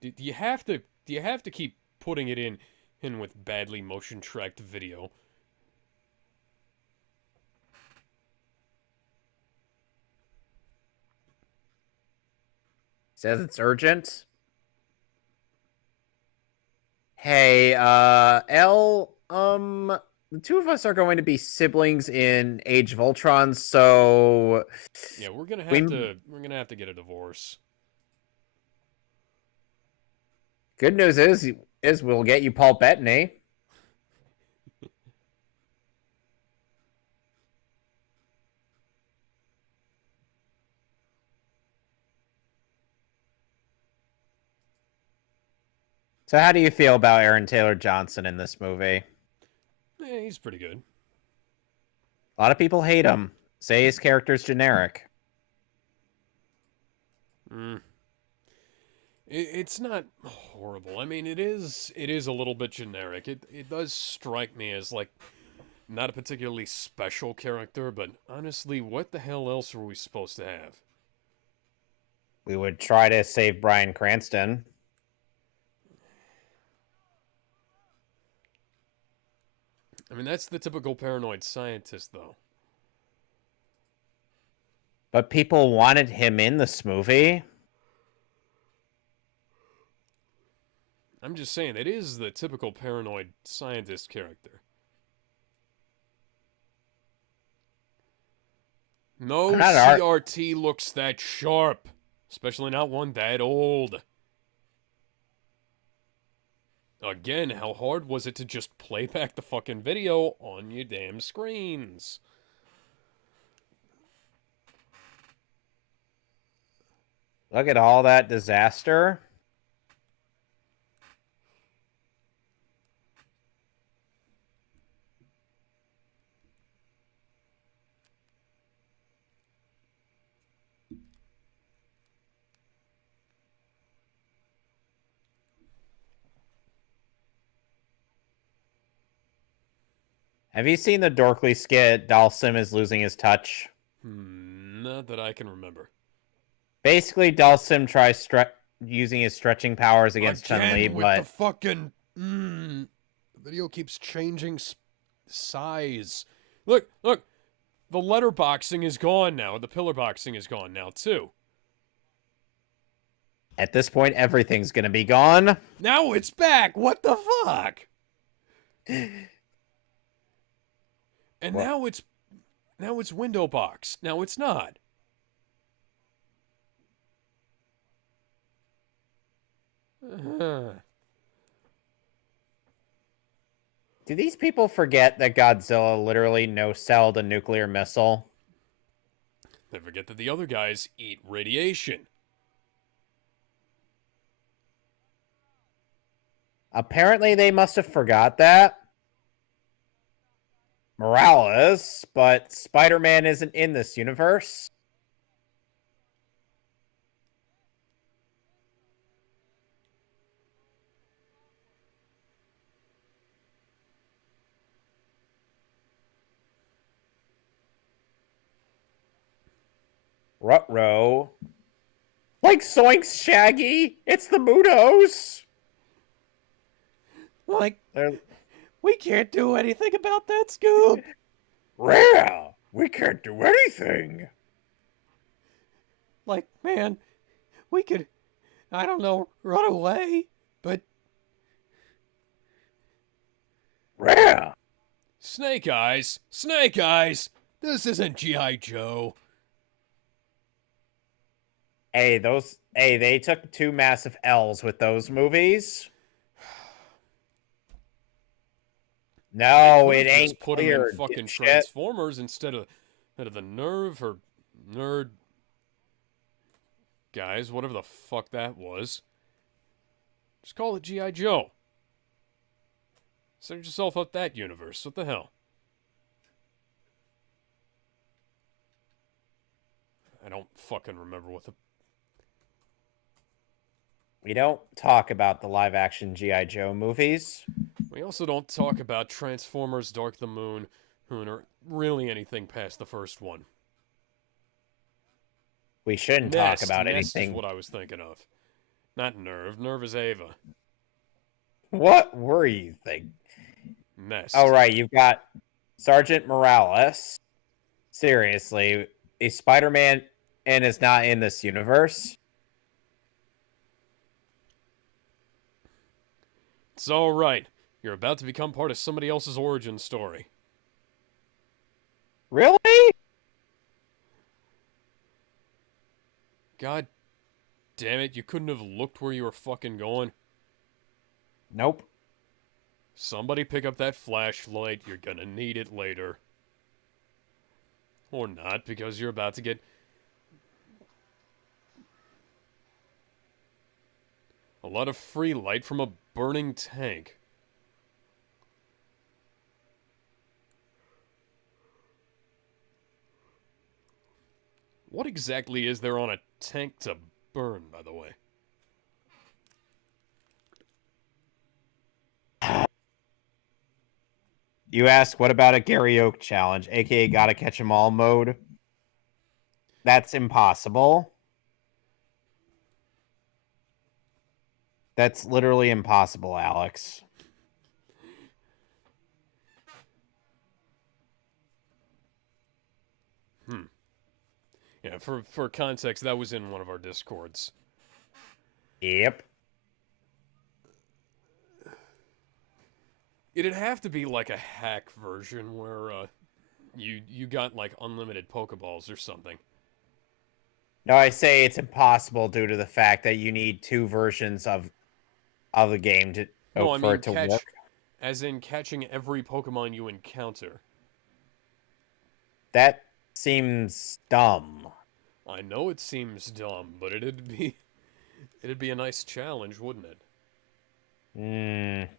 Do you have to keep putting it in with badly motion tracked video? Says it's urgent. Hey, the 2 of us are going to be siblings in Age of Ultron, so yeah, we're gonna have to get a divorce. Good news is we'll get you Paul Bettany. So how do you feel about Aaron Taylor Johnson in this movie? He's pretty good. A lot of people hate him. Say his character's generic. It's not horrible. I mean, it is a little bit generic. It does strike me as, like, not a particularly special character, but honestly, what the hell else are we supposed to have? We would try to save Bryan Cranston. I mean, that's the typical paranoid scientist, though. But people wanted him in this movie. I'm just saying, it is the typical paranoid scientist character. No I'm not ar- CRT looks that sharp, especially not one that old. Again, how hard was it to just play back the fucking video on your damn screens? Look at all that disaster. Have you seen the Dorkly skit? Dalsim is losing his touch. Not that I can remember. Basically, Dalsim tries using his stretching powers against Chun-Li, Again with but the fucking the video keeps changing size. Look, the letterboxing is gone now. The pillar boxing is gone now too. at this point, everything's gonna be gone. Now it's back. What the fuck? And What? now it's window box. Now it's not. Do these people forget that Godzilla literally no-celled a nuclear missile? They forget that the other guys eat radiation. Apparently, they must have forgot that. Morales, but Spider-Man isn't in this universe. Ruh-roh. Like Zoinks, Shaggy! It's the MUTOs! Like, They're... we can't do anything about that, Scoob. Rare! We can't do anything! Like, man, we could, I don't know, run away, but Rare! Snake Eyes, Snake Eyes, this isn't G.I. Joe. Hey, they took 2 massive L's with those movies. No, They it could've just ain't put clear, him in fucking dipshit. Transformers instead of the Nerve or Nerd guys, whatever the fuck that was. Just call it G.I. Joe. Set yourself up that universe. What the hell? I don't fucking remember what the... We don't talk about the live-action G.I. Joe movies. We also don't talk about Transformers Dark the Moon, or really anything past the first one. We shouldn't Nest. talk about Nest anything. is what I was thinking of. Not Nerve. Nerve is Ava. What were you thinking? Nest. Oh, right, you've got Sergeant Morales. Seriously, is Spider-Man and is not in this universe? It's alright. You're about to become part of somebody else's origin story. Really? God damn it, you couldn't have looked where you were fucking going. Nope. Somebody pick up that flashlight, you're gonna need it later. Or not, because you're about to get... a lot of free light from a burning tank. What exactly is there on a tank to burn, by the way? You ask, what about a Gary Oak challenge, aka gotta catch 'em all mode? That's impossible. That's literally impossible, Alex. Hmm. Yeah, for context, that was in one of our discords. Yep. It'd have to be like a hack version where you got like unlimited Pokeballs or something. No, I say it's impossible due to the fact that you need two versions of the game to No, I for mean it to work. as in catching every Pokemon you encounter. That seems dumb. I know it seems dumb, but it'd be a nice challenge, wouldn't it? Hmm.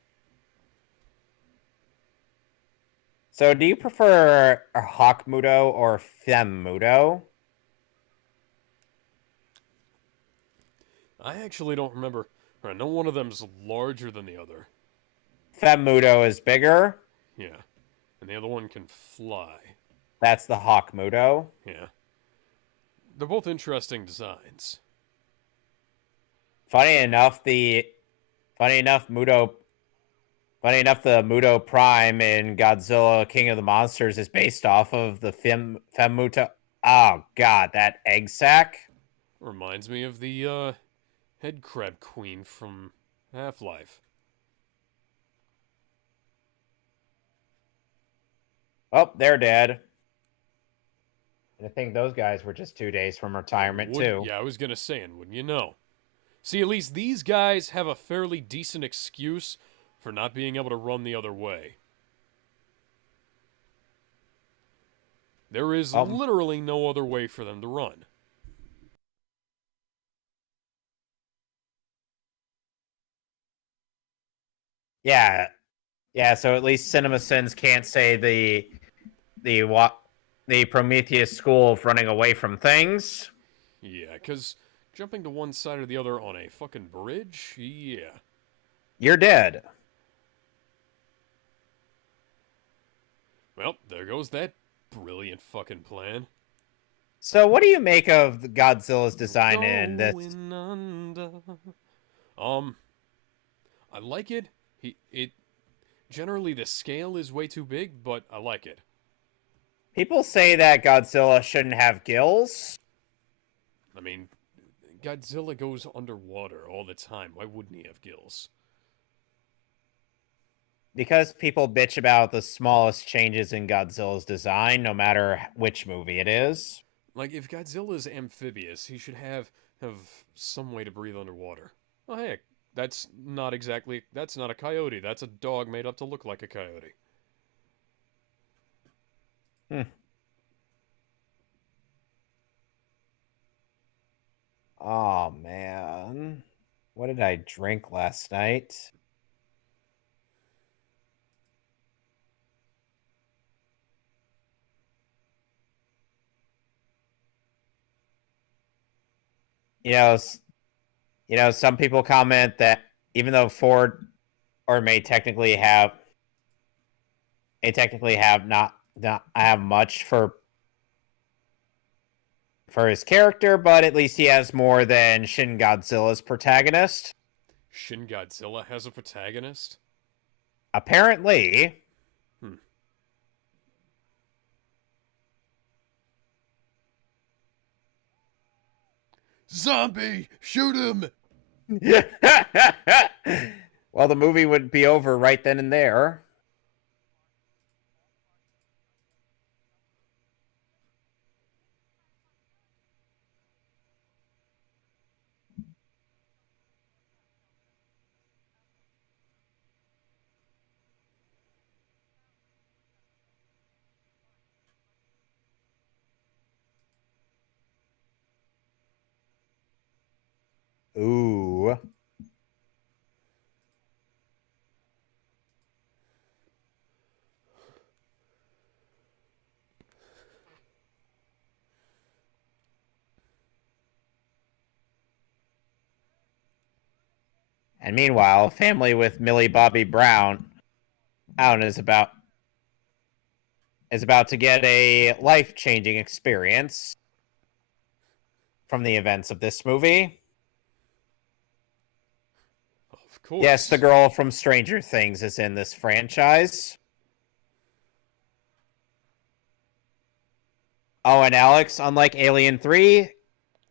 So, do you prefer a Hawk MUTO or Fem MUTO? I actually don't remember. I know one of them's larger than the other. Fem MUTO is bigger. Yeah, and the other one can fly. That's the Hawk MUTO. Yeah, they're both interesting designs. Funny enough, the funny enough MUTO funny enough the MUTO Prime in Godzilla King of the Monsters is based off of the Fem MUTO. Oh god, that egg sack. Reminds me of the head crab queen from Half-Life. Oh, they're dead. And I think those guys were just 2 days from retirement too. Yeah, I was gonna say, and wouldn't you know? See, at least these guys have a fairly decent excuse for not being able to run the other way. There is Um, literally no other way for them to run. yeah, yeah. So at least CinemaSins can't say the what the Prometheus school of running away from things. Yeah, because jumping to one side or the other on a fucking bridge? Yeah. You're dead. Well, there goes that brilliant fucking plan. So what do you make of the Godzilla's design in this? Going under. Um, I like it. It generally the scale is way too big, but I like it. People say that Godzilla shouldn't have gills. I mean, Godzilla goes underwater all the time. Why wouldn't he have gills? Because people bitch about the smallest changes in Godzilla's design, no matter which movie it is. Like if Godzilla's amphibious, he should have some way to breathe underwater. Oh heck, that's not a coyote. That's a dog made up to look like a coyote. Hmm. Oh man. What did I drink last night? You know, some people comment that even though Ford or may technically have not have much for his character, but at least he has more than Shin Godzilla's protagonist. Shin Godzilla has a protagonist? Apparently. Hmm. Zombie! Shoot him! Well, the movie would be over right then and there. Ooh. And meanwhile, a family with Millie Bobby Brown out is about to get a life-changing experience from the events of this movie. course. Yes, the girl from Stranger Things is in this franchise. Oh, and Alex, unlike Alien 3,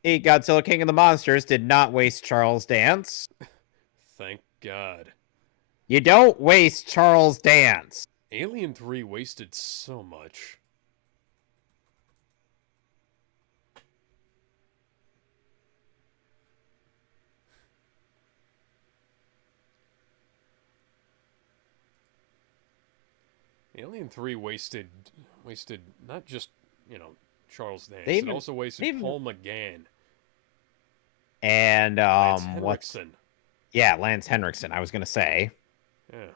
Godzilla King of the Monsters did not waste Charles Dance. Thank God. You don't waste Charles Dance. Alien 3 wasted so much. Alien 3 wasted not just, Charles Dance. It also wasted Paul McGann. And Lance Henriksen. Yeah, Lance Henriksen, I was gonna say. Yeah.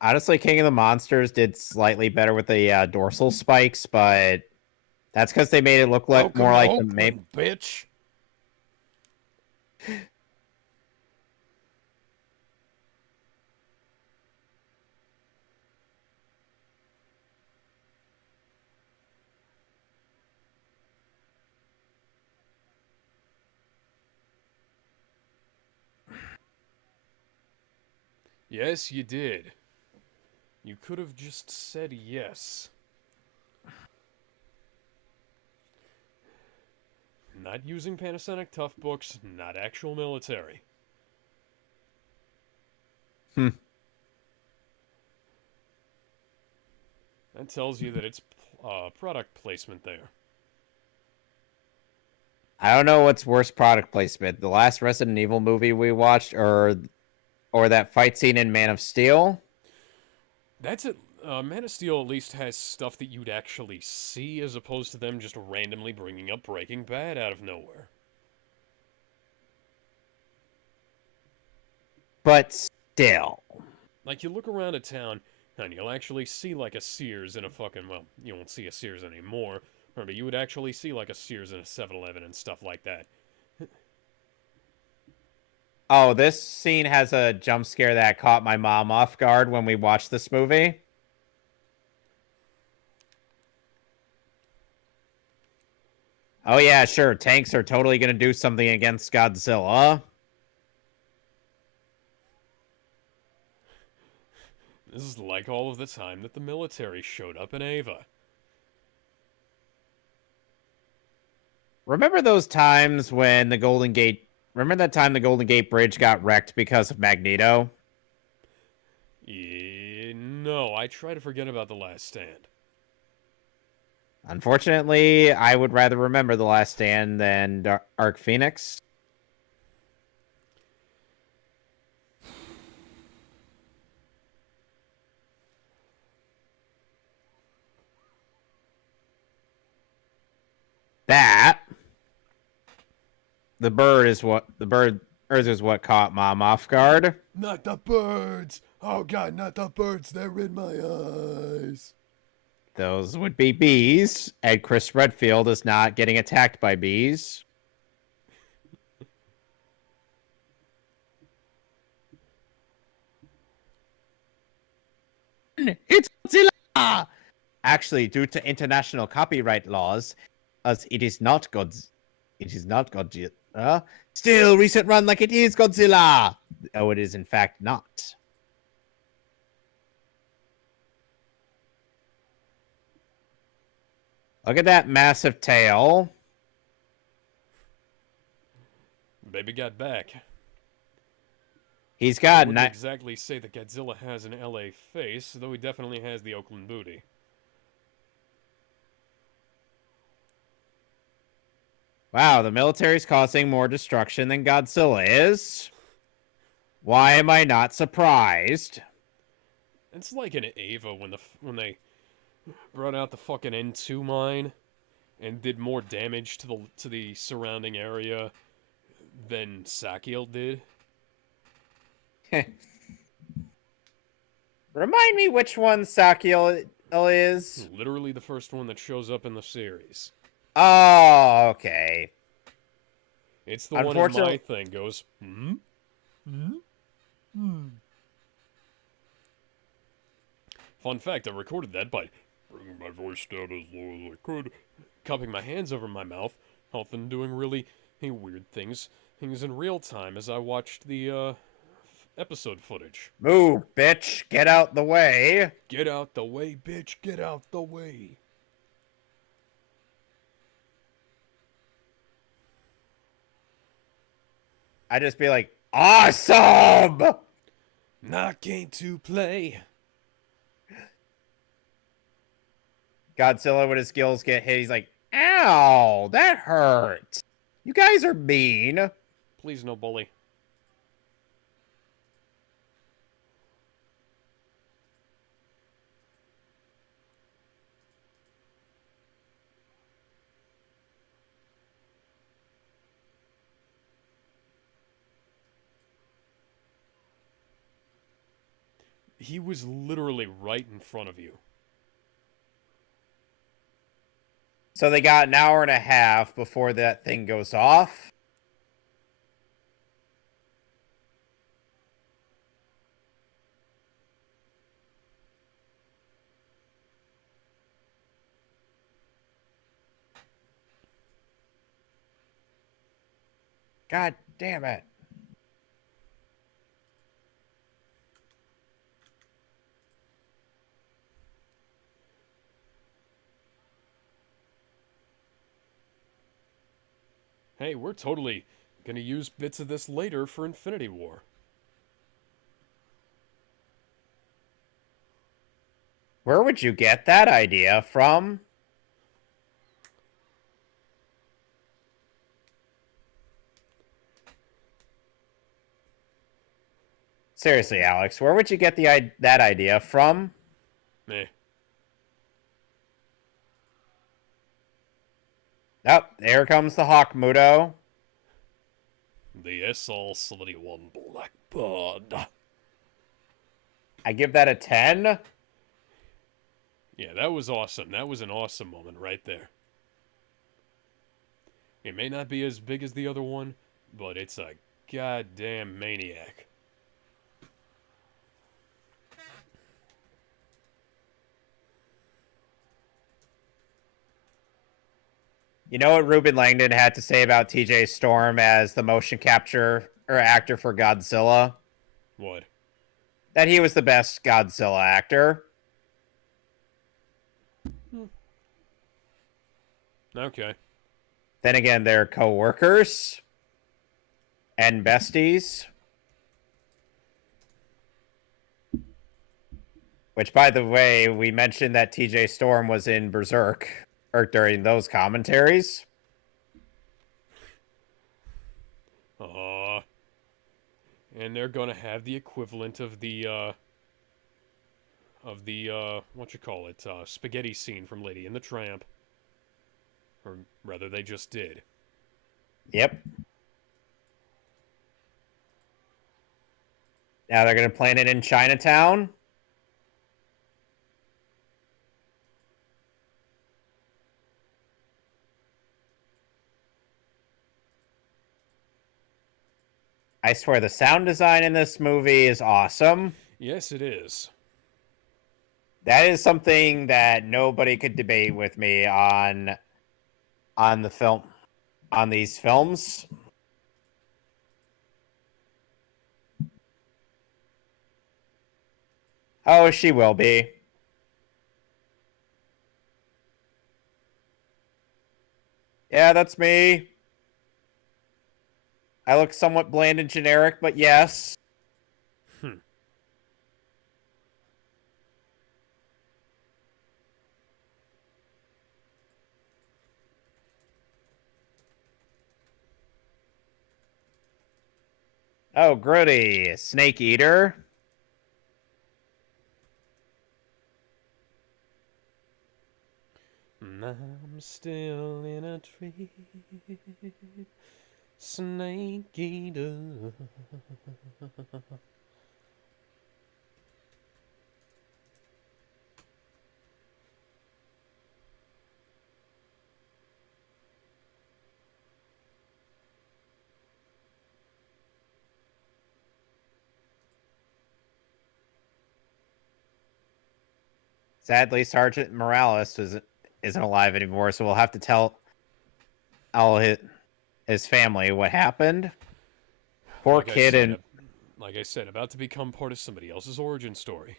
Honestly, King of the Monsters did slightly better with the dorsal spikes, but that's because they made it look like more like the main bitch. Yes, you did. You could have just said yes. Not using Panasonic Tough Books, not actual military. That tells you that it's product placement there. I don't know what's worse product placement. The last Resident Evil movie we watched or that fight scene in Man of Steel. That's it. Man of Steel at least has stuff that you'd actually see as opposed to them just randomly bringing up Breaking Bad out of nowhere. But still. Like, you look around a town, and you'll actually see, like, a Sears in a fucking, well, you won't see a Sears anymore, but you would actually see, like, a Sears in a 7-Eleven and stuff like that. Oh, this scene has a jump scare that caught my mom off guard when we watched this movie. Oh yeah, sure, tanks are totally gonna do something against Godzilla. This is like all of the time that the military showed up in Ava. Remember those times when the Golden Gate... Remember that time the Golden Gate Bridge got wrecked because of Magneto? No, I try to forget about The Last Stand. Unfortunately, I would rather remember The Last Stand than Arc Phoenix. That... The bird is what caught Mom off guard. Not the birds! Oh god, not the birds, they're in my eyes. Those would be bees, and Chris Redfield is not getting attacked by bees. It's Godzilla! Actually, due to international copyright laws, as it is not Godzilla. Still, recent run like it is Godzilla. Oh, it is in fact not. Look at that massive tail. Baby got back. He's got... I wouldn't exactly say that Godzilla has an LA face, though he definitely has the Oakland booty. Wow, the military's causing more destruction than Godzilla is. Why am I not surprised? It's like in Ava when they brought out the fucking N2 mine and did more damage to the surrounding area than Sakiel did. Remind me which one Sakiel is. Literally the first one that shows up in the series. Oh, okay. It's the one in my thing goes, hmm? Hmm? Hmm. Fun fact, I recorded that by bringing my voice down as low as I could, cupping my hands over my mouth, often doing really weird things in real time as I watched the episode footage. Move, bitch. Get out the way. Get out the way, bitch, get out the way. I just be like, awesome! Not game to play. Godzilla, when his skills get hit, he's like, ow, that hurt. You guys are mean. Please no bully. He was literally right in front of you. So they got an hour and a half before that thing goes off. God damn it. Hey, we're totally gonna use bits of this later for Infinity War. Where would you get that idea from? Seriously, Alex, where would you get that idea from? Meh. Oh, there comes the Hawk MUTO. The SR-71 Blackbird. I give that a 10. Yeah, that was awesome. That was an awesome moment right there. It may not be as big as the other one, but it's a goddamn maniac. You know what Ruben Langdon had to say about TJ Storm as the motion capture or actor for Godzilla? What? That he was the best Godzilla actor. Okay. Then again, they're co-workers and besties. Which, by the way, we mentioned that TJ Storm was in Berserk or during those commentaries. And they're gonna have the equivalent of the what you call it, spaghetti scene from Lady and the Tramp. Or rather, they just did. Yep. Now they're going to plan it in Chinatown. I swear the sound design in this movie is awesome. Yes, it is. That is something that nobody could debate with me on the film, on these films. Oh, she will be. Yeah, that's me. I look somewhat bland and generic, but yes. Oh, Grody, Snake Eater. I'm still in a tree, snake eater. Sadly, Sergeant Morales isn't alive anymore, so we'll have to tell all his family what happened. Poor Like I kid, said, and like I said, about to become part of somebody else's origin story.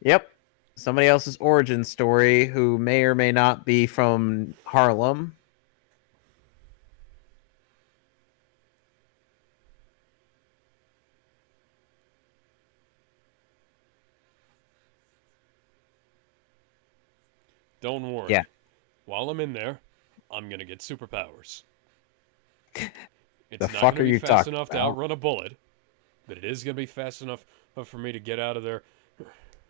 yep, somebody else's origin story who may or may not be from Harlem. Don't worry. Yeah. While I'm in there, I'm gonna get superpowers. The It's not fuck gonna are be you fast talking enough to about? outrun a bullet, but it is gonna be fast enough for me to get out of there,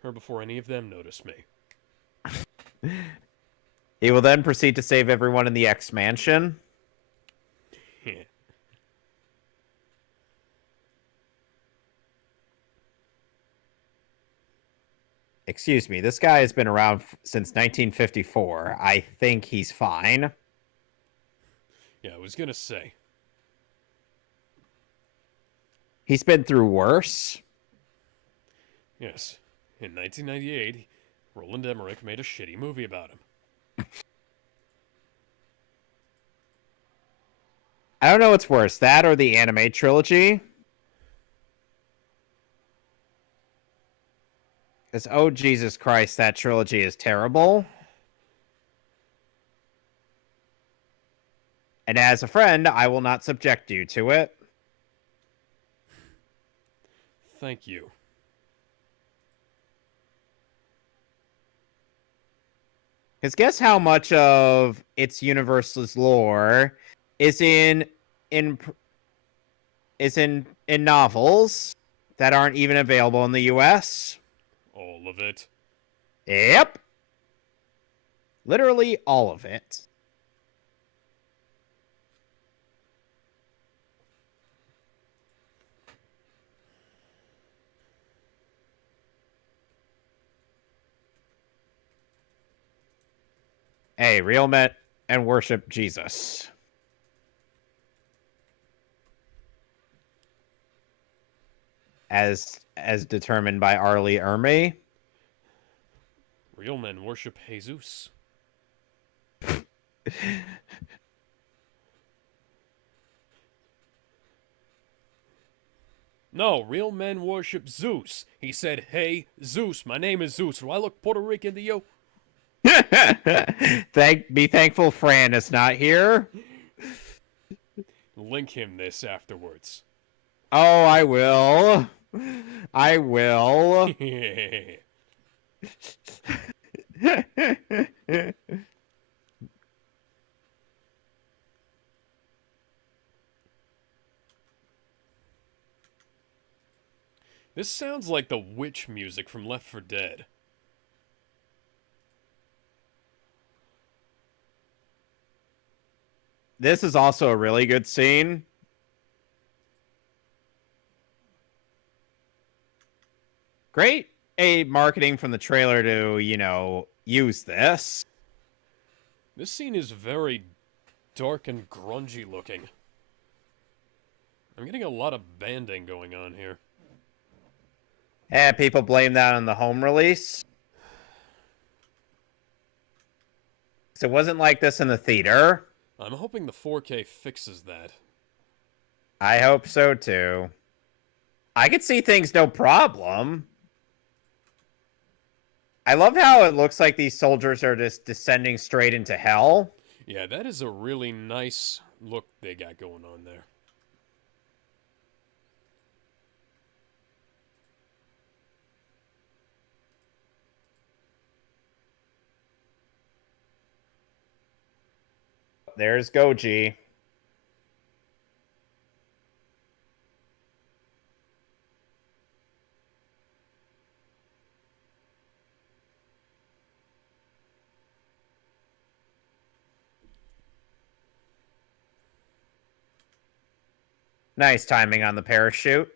or before any of them notice me. He will then proceed to save everyone in the X Mansion. Excuse me, this guy has been around since 1954. I think he's fine. Yeah, I was gonna say. He's been through worse. Yes, in 1998, Roland Emmerich made a shitty movie about him. I don't know what's worse, that or the anime trilogy. Because, oh, Jesus Christ, that trilogy is terrible. And as a friend, I will not subject you to it. Thank you. Because guess how much of its universe's lore is in in novels that aren't even available in the US? All of it. Yep. Literally all of it. Hey, real men and worship Jesus. As determined by Arlie Ermey. Real men worship Jesus. No, real men worship Zeus. He said, "Hey, Zeus, my name is Zeus. Do I look Puerto Rican to you?" Be thankful Fran is not here. Link him this afterwards. Oh, I will. I will. This sounds like the witch music from Left 4 Dead. This is also a really good scene. Great marketing from the trailer to, use this. This scene is very dark and grungy looking. I'm getting a lot of banding going on here. People blame that on the home release. So it wasn't like this in the theater. I'm hoping the 4K fixes that. I hope so too. I could see things no problem. I love how it looks like these soldiers are just descending straight into hell. Yeah, that is a really nice look they got going on there. There's Goji. Nice timing on the parachute.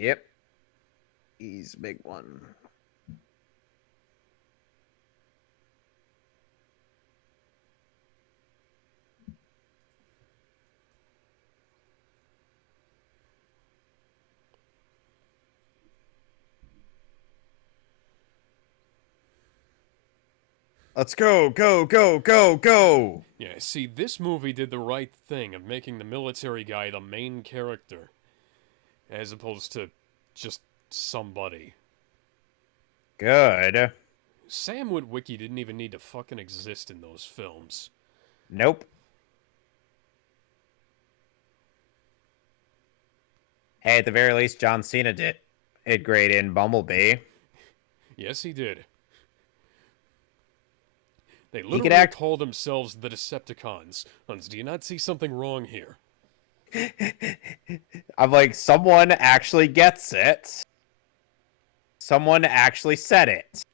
Yep. He's a big one. Let's go, go, go, go, go! Yeah, see, this movie did the right thing of making the military guy the main character, as opposed to just somebody. Good. Sam Witwicky didn't even need to fucking exist in those films. Nope. Hey, at the very least, John Cena did great in Bumblebee. Yes, he did. They He could literally act. call themselves the Decepticons. Hans, do you not see something wrong here? I'm like, someone actually gets it. Someone actually said it.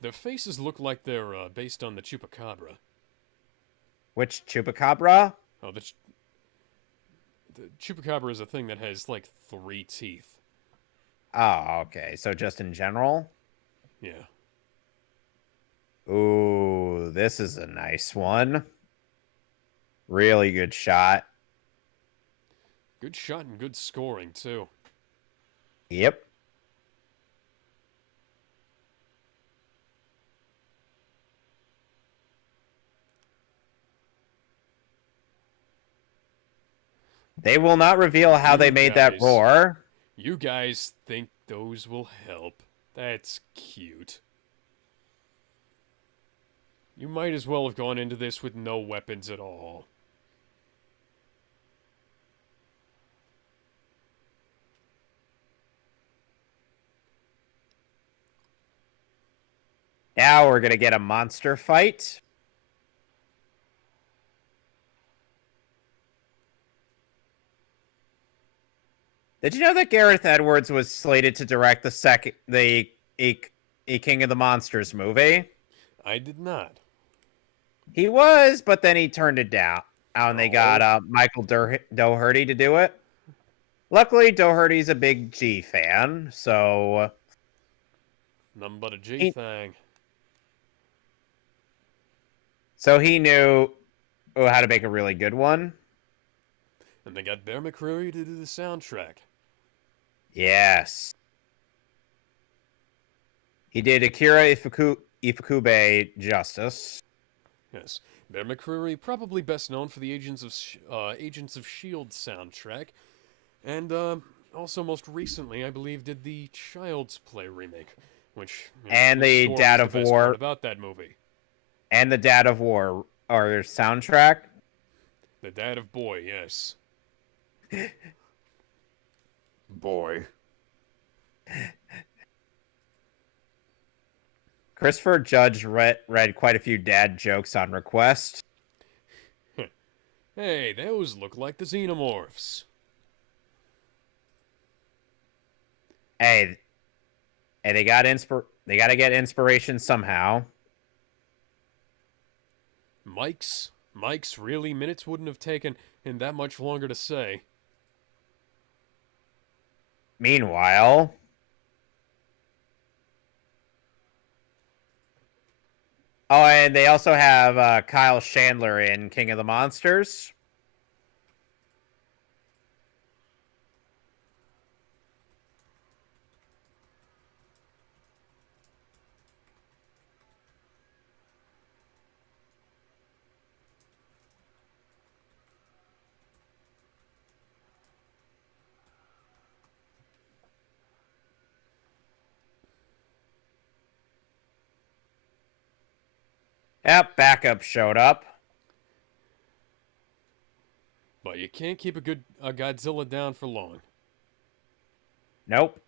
Their faces look like they're based on the Chupacabra. Which Chupacabra? Oh, the Chupacabra is a thing that has like 3 teeth. Oh, okay. So just in general? Yeah. Ooh, this is a nice one. Really good shot. Good shot and good scoring, too. Yep. They will not reveal how they made that roar. You guys think those will help. That's cute. You might as well have gone into this with no weapons at all. Now we're going to get a monster fight. Did you know that Gareth Edwards was slated to direct the King of the Monsters movie? I did not. He was, but then he turned it down. And they got Michael Dougherty to do it. Luckily, Dougherty's a big G fan, so Nothing but a G thing. So he knew how to make a really good one. And they got Bear McCreary to do the soundtrack. Yes. He did Akira Ifukube justice. Yes. Bear McCreary, probably best known for the Agents of S.H.I.E.L.D. soundtrack. And also most recently, I believe, did the Child's Play remake. Which, and the Dad of War. About that movie. And the Dad of War, or soundtrack. The Dad of Boy, yes. Boy. Christopher Judge read quite a few dad jokes on request. Hey, those look like the Xenomorphs. Hey, they got to get inspiration somehow. Mike's really minutes wouldn't have taken him that much longer to say. Meanwhile, oh, and they also have Kyle Chandler in King of the Monsters. Yep, backup showed up. But you can't keep a Godzilla down for long. Nope.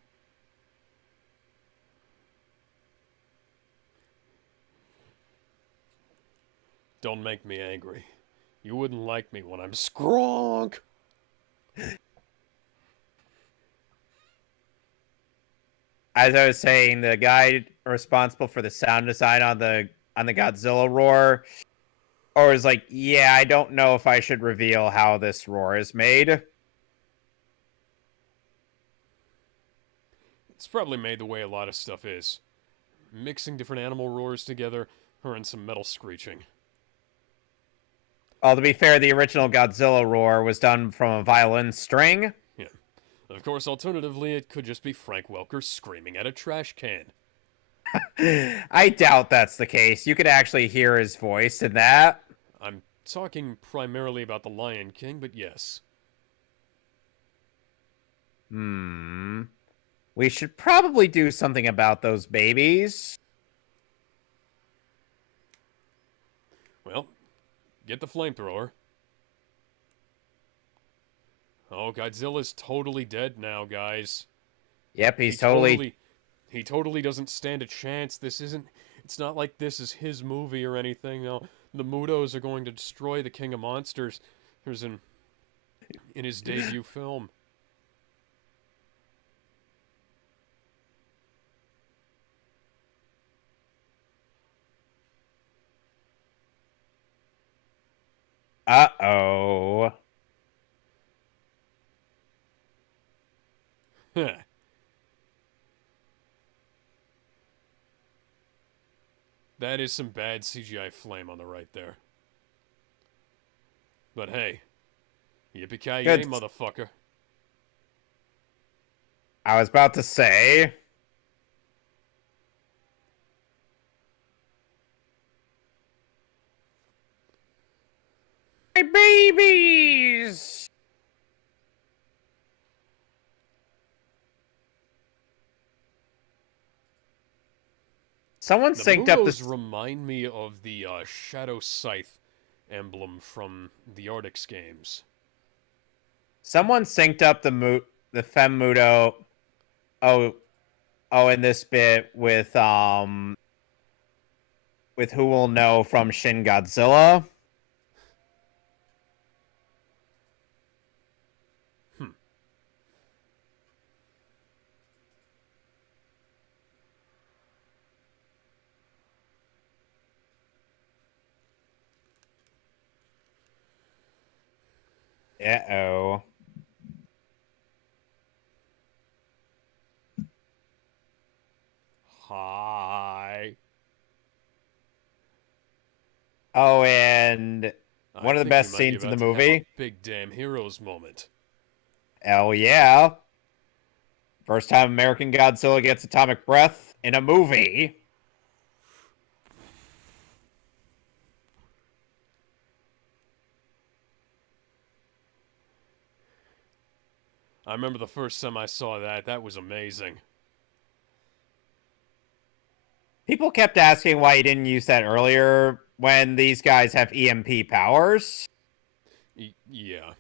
Don't make me angry. You wouldn't like me when I'm skronk. As I was saying, the guy responsible for the sound design on the Godzilla roar Or is like, yeah, I don't know if I should reveal how this roar is made. It's probably made the way a lot of stuff is. Mixing different animal roars together, or in some metal screeching. To be fair, the original Godzilla roar was done from a violin string. Yeah. Of course, alternatively, it could just be Frank Welker screaming at a trash can. I doubt that's the case. You could actually hear his voice in that. I'm talking primarily about The Lion King, but yes. We should probably do something about those babies. Well, get the flamethrower. Oh, Godzilla's totally dead now, guys. Yep, he's totally... He totally doesn't stand a chance. This isn't... It's not like this is his movie or anything. No, the MUTOs are going to destroy the King of Monsters. There's in his debut film. Uh-oh. That is some bad CGI flame on the right there. But hey, yippee-ki-yay, motherfucker. I was about to say... My babies! Someone The synced up MUTOs this... remind me of the Shadow Scythe emblem from the Arctic games. Someone synced up the Fem MUTO. Oh, in this bit with Who Will Know from Shin Godzilla. Uh-oh. Hi. Oh, and one of the best scenes in the movie. Big damn heroes moment. Hell yeah. First time American Godzilla gets atomic breath in a movie. I remember the first time I saw that. That was amazing. People kept asking why he didn't use that earlier when these guys have EMP powers. Yeah.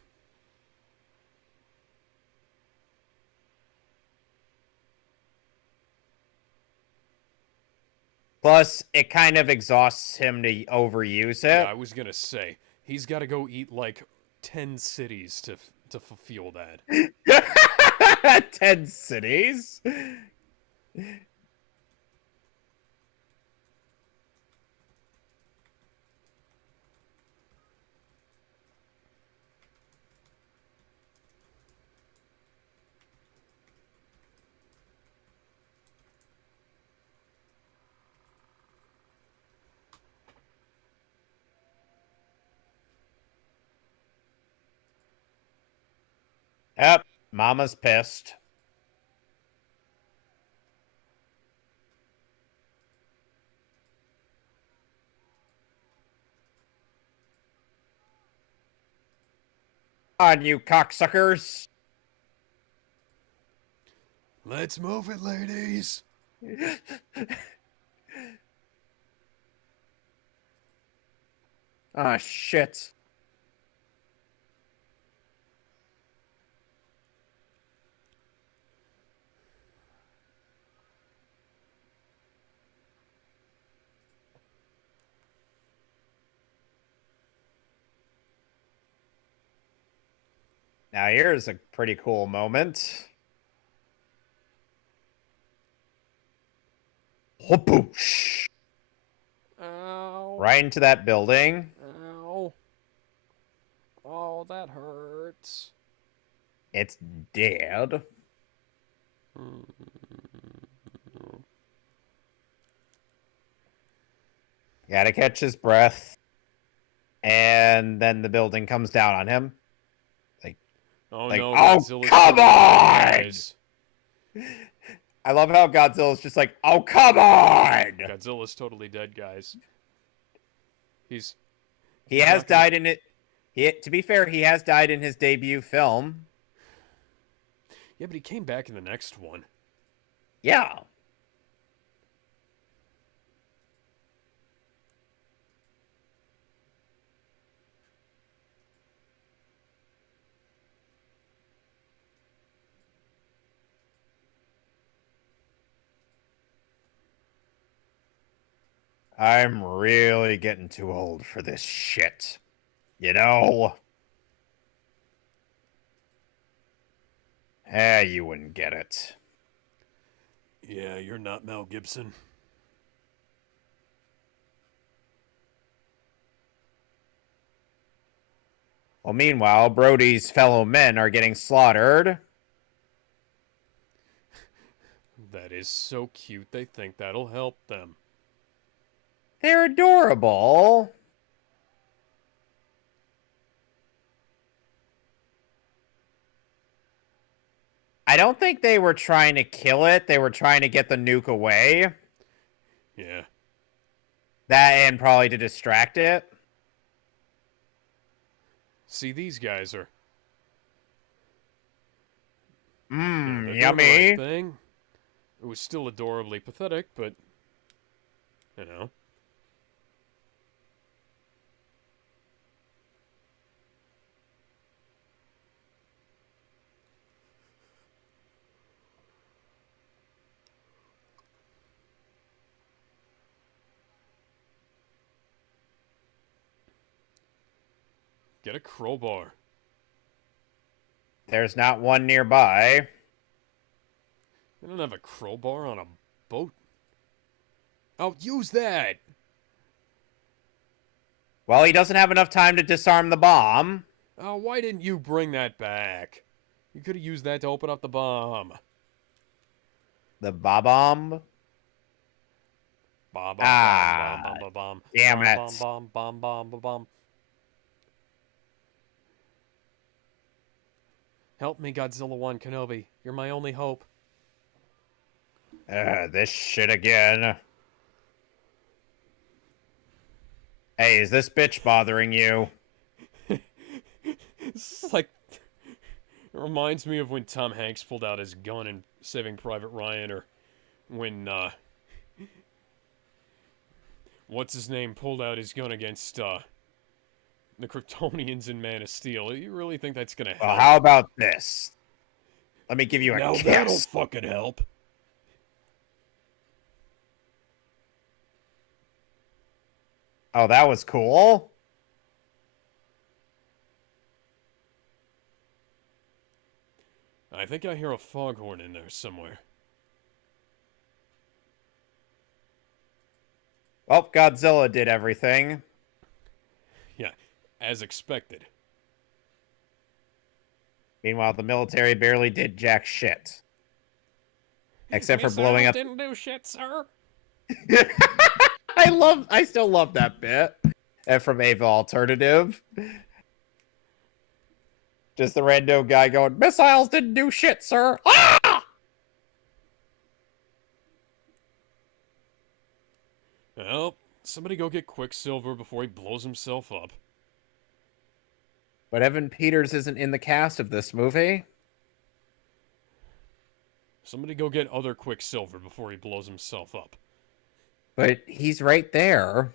Plus, it kind of exhausts him to overuse it. Yeah, I was gonna say he's got to go eat like 10 cities to fulfill that. 10 cities. Yep, Mama's pissed. On you cocksuckers. Let's move it, ladies. Ah, shit. Now here's a pretty cool moment. Whoopoosh. Ow. Right into that building. that hurts. It's dead. Gotta catch his breath. And then the building comes down on him. Oh Like, no, oh, Godzilla's come totally dead, on! guys. I love how Godzilla's just like, oh, come on! Godzilla's totally dead, guys. He He's has not gonna- died in it. To be fair, he has died in his debut film. Yeah, but he came back in the next one. Yeah. I'm really getting too old for this shit. You know? You wouldn't get it. Yeah, you're not Mel Gibson. Well, meanwhile, Brody's fellow men are getting slaughtered. That is so cute, they think that'll help them. They're adorable. I don't think they were trying to kill it. They were trying to get the nuke away. Yeah. That and probably to distract it. See, these guys are... Mmm, they're doing yummy. the right thing. It was still adorably pathetic, but... You know. Get a crowbar. There's not one nearby. They don't have a crowbar on a boat. Oh, use that! Well, he doesn't have enough time to disarm the bomb. Oh, why didn't you bring that back? You could have used that to open up the bomb. The bomb? Bomb, bomb, Ah, bomb, bomb, bomb, bomb, damn bomb, it. bomb, bomb, bomb, bomb, bomb. Help me, Godzilla 1 Kenobi. You're my only hope. This shit again. Hey, is this bitch bothering you? It's like... It reminds me of when Tom Hanks pulled out his gun in Saving Private Ryan, or when, what's-his-name pulled out his gun against, the Kryptonians in Man of Steel. You really think that's gonna help? Well, how about this? Let me give you a Now kiss. that'll fucking help. Oh, that was cool. I think I hear a foghorn in there somewhere. Well, Godzilla did everything. Yeah, as expected. Meanwhile, the military barely did jack shit. Except for blowing up... Didn't do shit, sir. I still love that bit. And from Ava Alternative. Just the rando guy going, missiles didn't do shit, sir. Ah! Well, somebody go get Quicksilver before he blows himself up. But Evan Peters isn't in the cast of this movie. Somebody go get other Quicksilver before he blows himself up. But he's right there.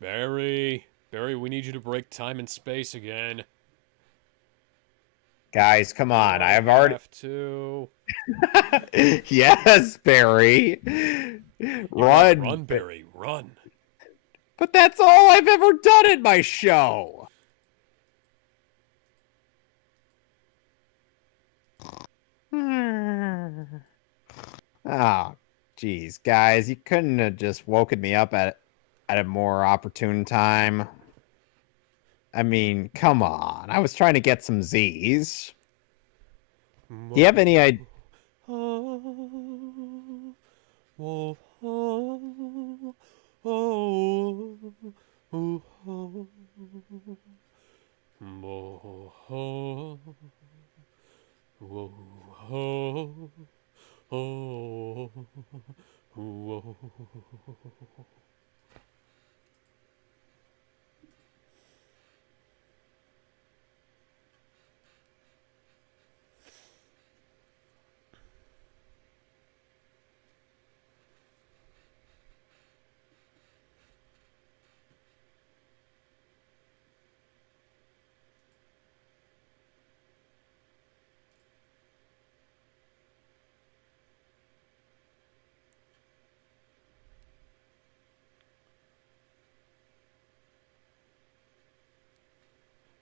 Barry, we need you to break time and space again. Guys, come on. I have I already... have to. Yes, Barry. Run. Run, Barry, run. But that's all I've ever done in my show. Oh, geez, guys, you couldn't have just woken me up at at a more opportune time. I mean, come on. I was trying to get some Z's. Do you have any idea?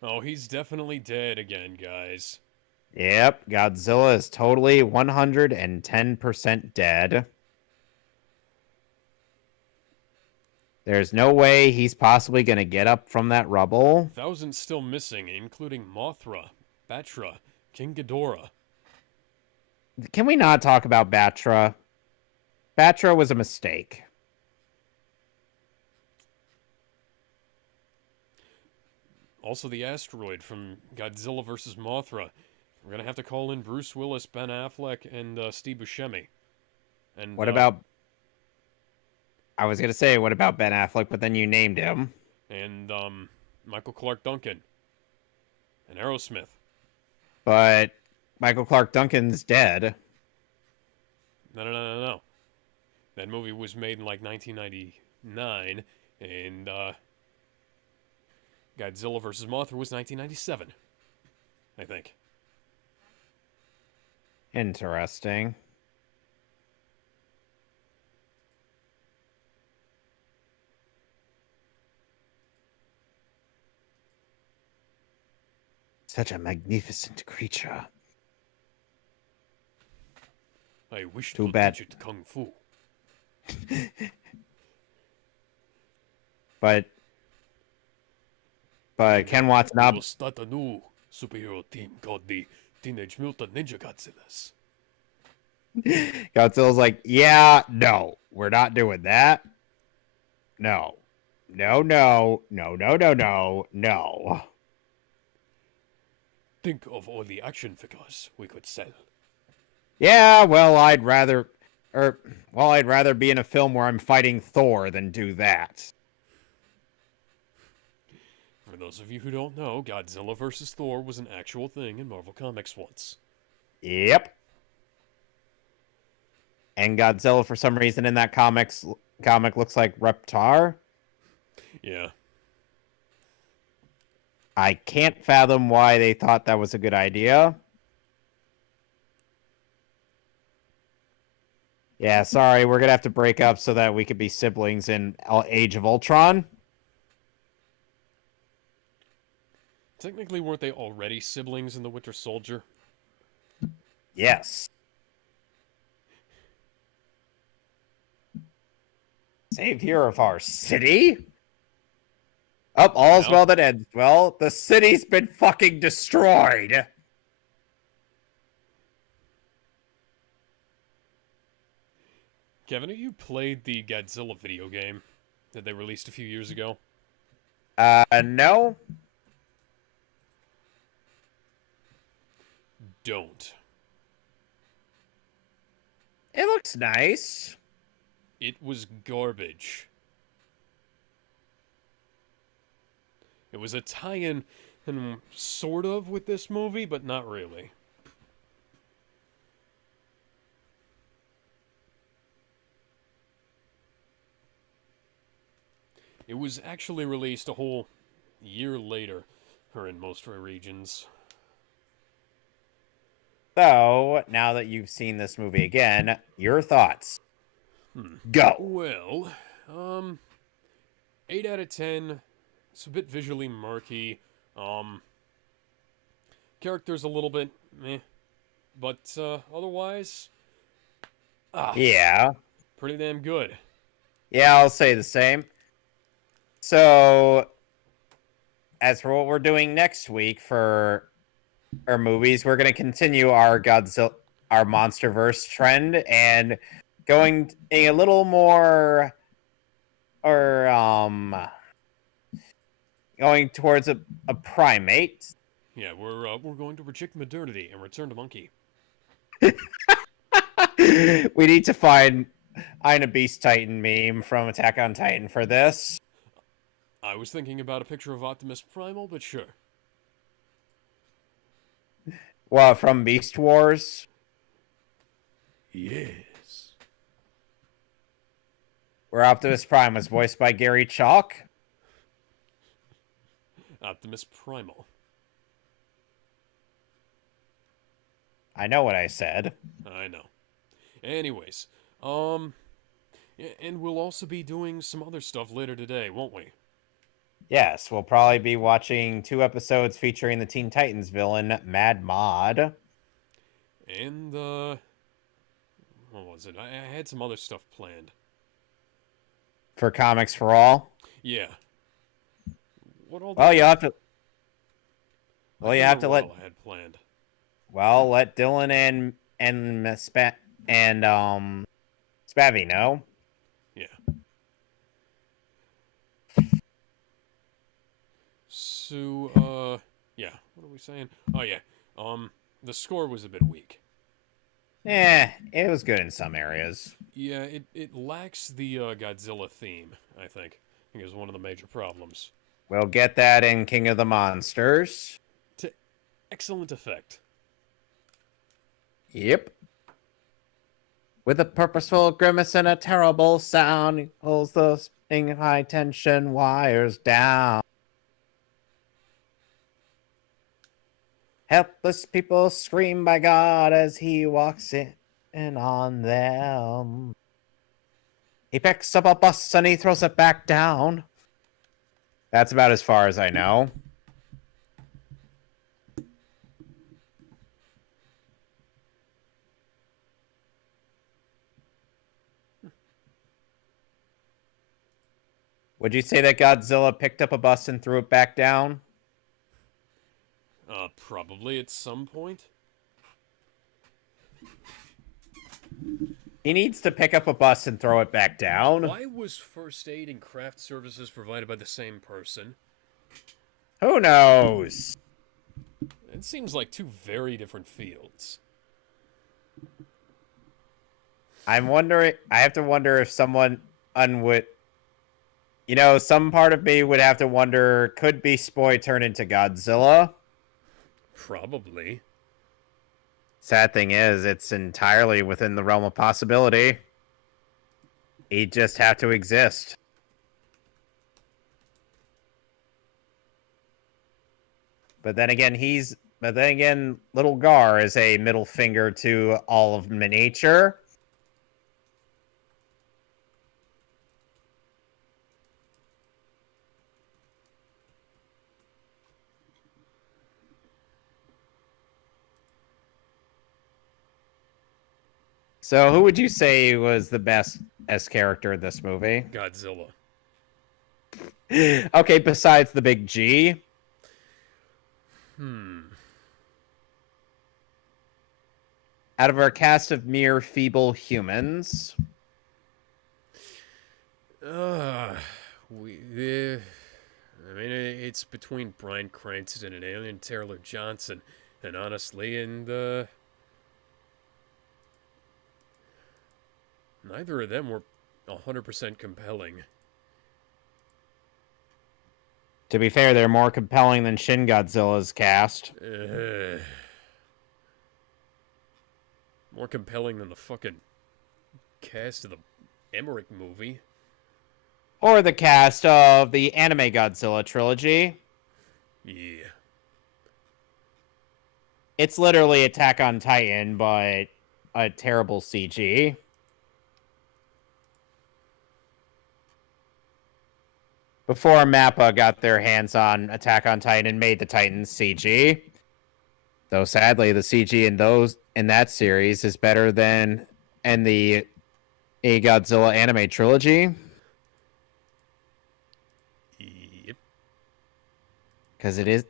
Oh, he's definitely dead again, guys. Yep, Godzilla is totally 110% dead. There's no way he's possibly going to get up from that rubble. Thousands still missing, including Mothra, Batra, King Ghidorah. Can we not talk about Batra? Batra was a mistake. Also, the asteroid from Godzilla vs. Mothra. We're gonna have to call in Bruce Willis, Ben Affleck, and Steve Buscemi. And What about... I was going to say, what about Ben Affleck, but then you named him. and Michael Clark Duncan and Aerosmith. But Michael Clark Duncan's dead. No. That movie was made in like 1999, and Godzilla vs. Mothra was 1997, I think. Interesting. Such a magnificent creature. I wish Too to bad. teach it kung fu. But Ken We Watanabe... will start a new superhero team called the Teenage Mutant Ninja Godzillas. Godzilla's like, yeah, no, we're not doing that. No. No. Think of all the action figures we could sell. Yeah, well, I'd rather be in a film where I'm fighting Thor than do that. For those of you who don't know, Godzilla vs. Thor was an actual thing in Marvel Comics once. Yep. And Godzilla, for some reason, in that comic looks like Reptar. Yeah. I can't fathom why they thought that was a good idea. Yeah, sorry, we're gonna have to break up so that we could be siblings in Age of Ultron. Technically, weren't they already siblings in the Winter Soldier? Yes. Savior of our city? Up, all's well that ends well. The city's been fucking destroyed. Kevin, have you played the Godzilla video game that they released a few years ago? No. Don't. It looks nice. It was garbage. It was a tie-in, sort of, with this movie, but not really. It was actually released a whole year later, or in most regions. So, now that you've seen this movie again, your thoughts. Go. Well, 8 out of 10. It's a bit visually murky. Characters a little bit meh. But otherwise, Yeah. pretty damn good. Yeah, I'll say the same. So, as for what we're doing next week for our movies, we're going to continue our MonsterVerse trend and going a little more, or going towards a primate. Yeah, we're going to reject modernity and return to monkey. We need to find a Beast Titan meme from Attack on Titan for this. I was thinking about a picture of Optimus Primal, but sure. Well, from Beast Wars. Yes. Where Optimus Prime was voiced by Gary Chalk. Optimus Primal. I know what I said. I know. Anyways, and we'll also be doing some other stuff later today, won't we? Yes, we'll probably be watching 2 episodes featuring the Teen Titans villain, Mad Mod. And, what was it? I had some other stuff planned. For Comics for All. Yeah. What all? Well, you have to. I Well, you don't have to know let. what all I had planned. Well, let Dylan and Spavvy know. Yeah. So, yeah. What are we saying? Oh yeah. The score was a bit weak. It was good in some areas. Yeah, it lacks the Godzilla theme, I think. I think is one of the major problems. We'll get that in King of the Monsters. To excellent effect. Yep. With a purposeful grimace and a terrible sound, he pulls the spinning high tension wires down. Helpless people scream by God as he walks in on them. He picks up a bus and he throws it back down. That's about as far as I know. Would you say that Godzilla picked up a bus and threw it back down? Probably at some point. He needs to pick up a bus and throw it back down. Why was first aid and craft services provided by the same person? Who knows? It seems like two very different fields. I'm wondering. I have to wonder if someone unwould. Some part of me would have to wonder: could Beast Boy turn into Godzilla? Probably. Sad thing is, it's entirely within the realm of possibility. He'd just have to exist. But then again, Little Gar is a middle finger to all of nature. So, who would you say was the best character in this movie? Godzilla. Okay, besides the big G. Out of our cast of mere feeble humans. It's between Bryan Cranston and Alien Taylor Johnson, and honestly, neither of them were 100% compelling. To be fair, they're more compelling than Shin Godzilla's cast. More compelling than the fucking cast of the Emmerich movie. Or the cast of the anime Godzilla trilogy. Yeah. It's literally Attack on Titan, but a terrible CG. Before Mappa got their hands on Attack on Titan and made the Titans CG. Though sadly, the CG in that series is better than in the Godzilla anime trilogy. Because it is.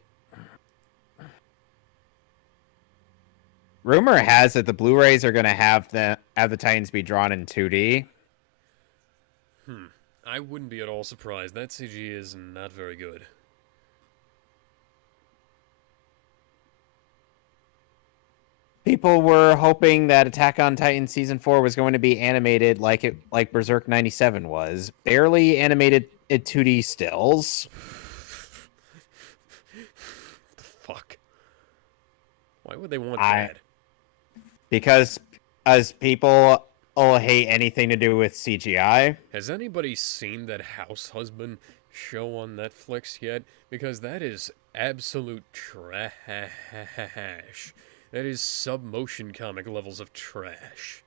Rumor has it the Blu-rays are going to have the Titans be drawn in 2D. I wouldn't be at all surprised. That CG is not very good. People were hoping that Attack on Titan season 4 was going to be animated like Berserk 97 was. Barely animated at 2D stills. What the fuck? Why would they want that? Because as people hate anything to do with CGI. Has anybody seen that House Husband show on Netflix yet? Because that is absolute trash. That is sub-motion comic levels of trash.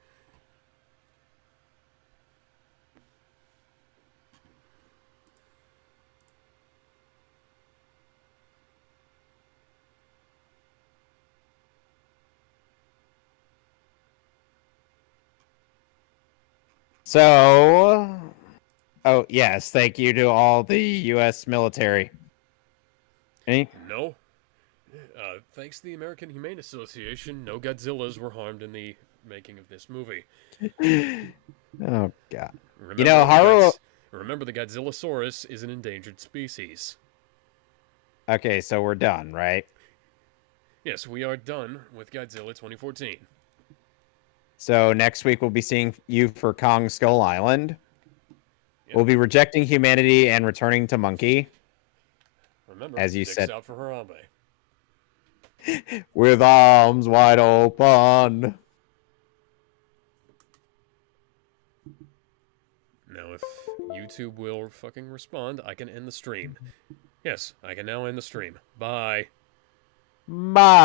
So, oh yes, thank you to all the U.S. military. Any? No. Thanks to the American Humane Association, no Godzillas were harmed in the making of this movie. Oh god. Remember, remember the Godzillasaurus is an endangered species. Okay, so we're done, right? Yes, we are done with Godzilla 2014. So next week we'll be seeing you for Kong Skull Island. Yep. We'll be rejecting humanity and returning to Monkey. Remember, as you dicks said, out for Harambe. With arms wide open. Now, if YouTube will fucking respond, I can end the stream. Yes, I can now end the stream. Bye. Bye.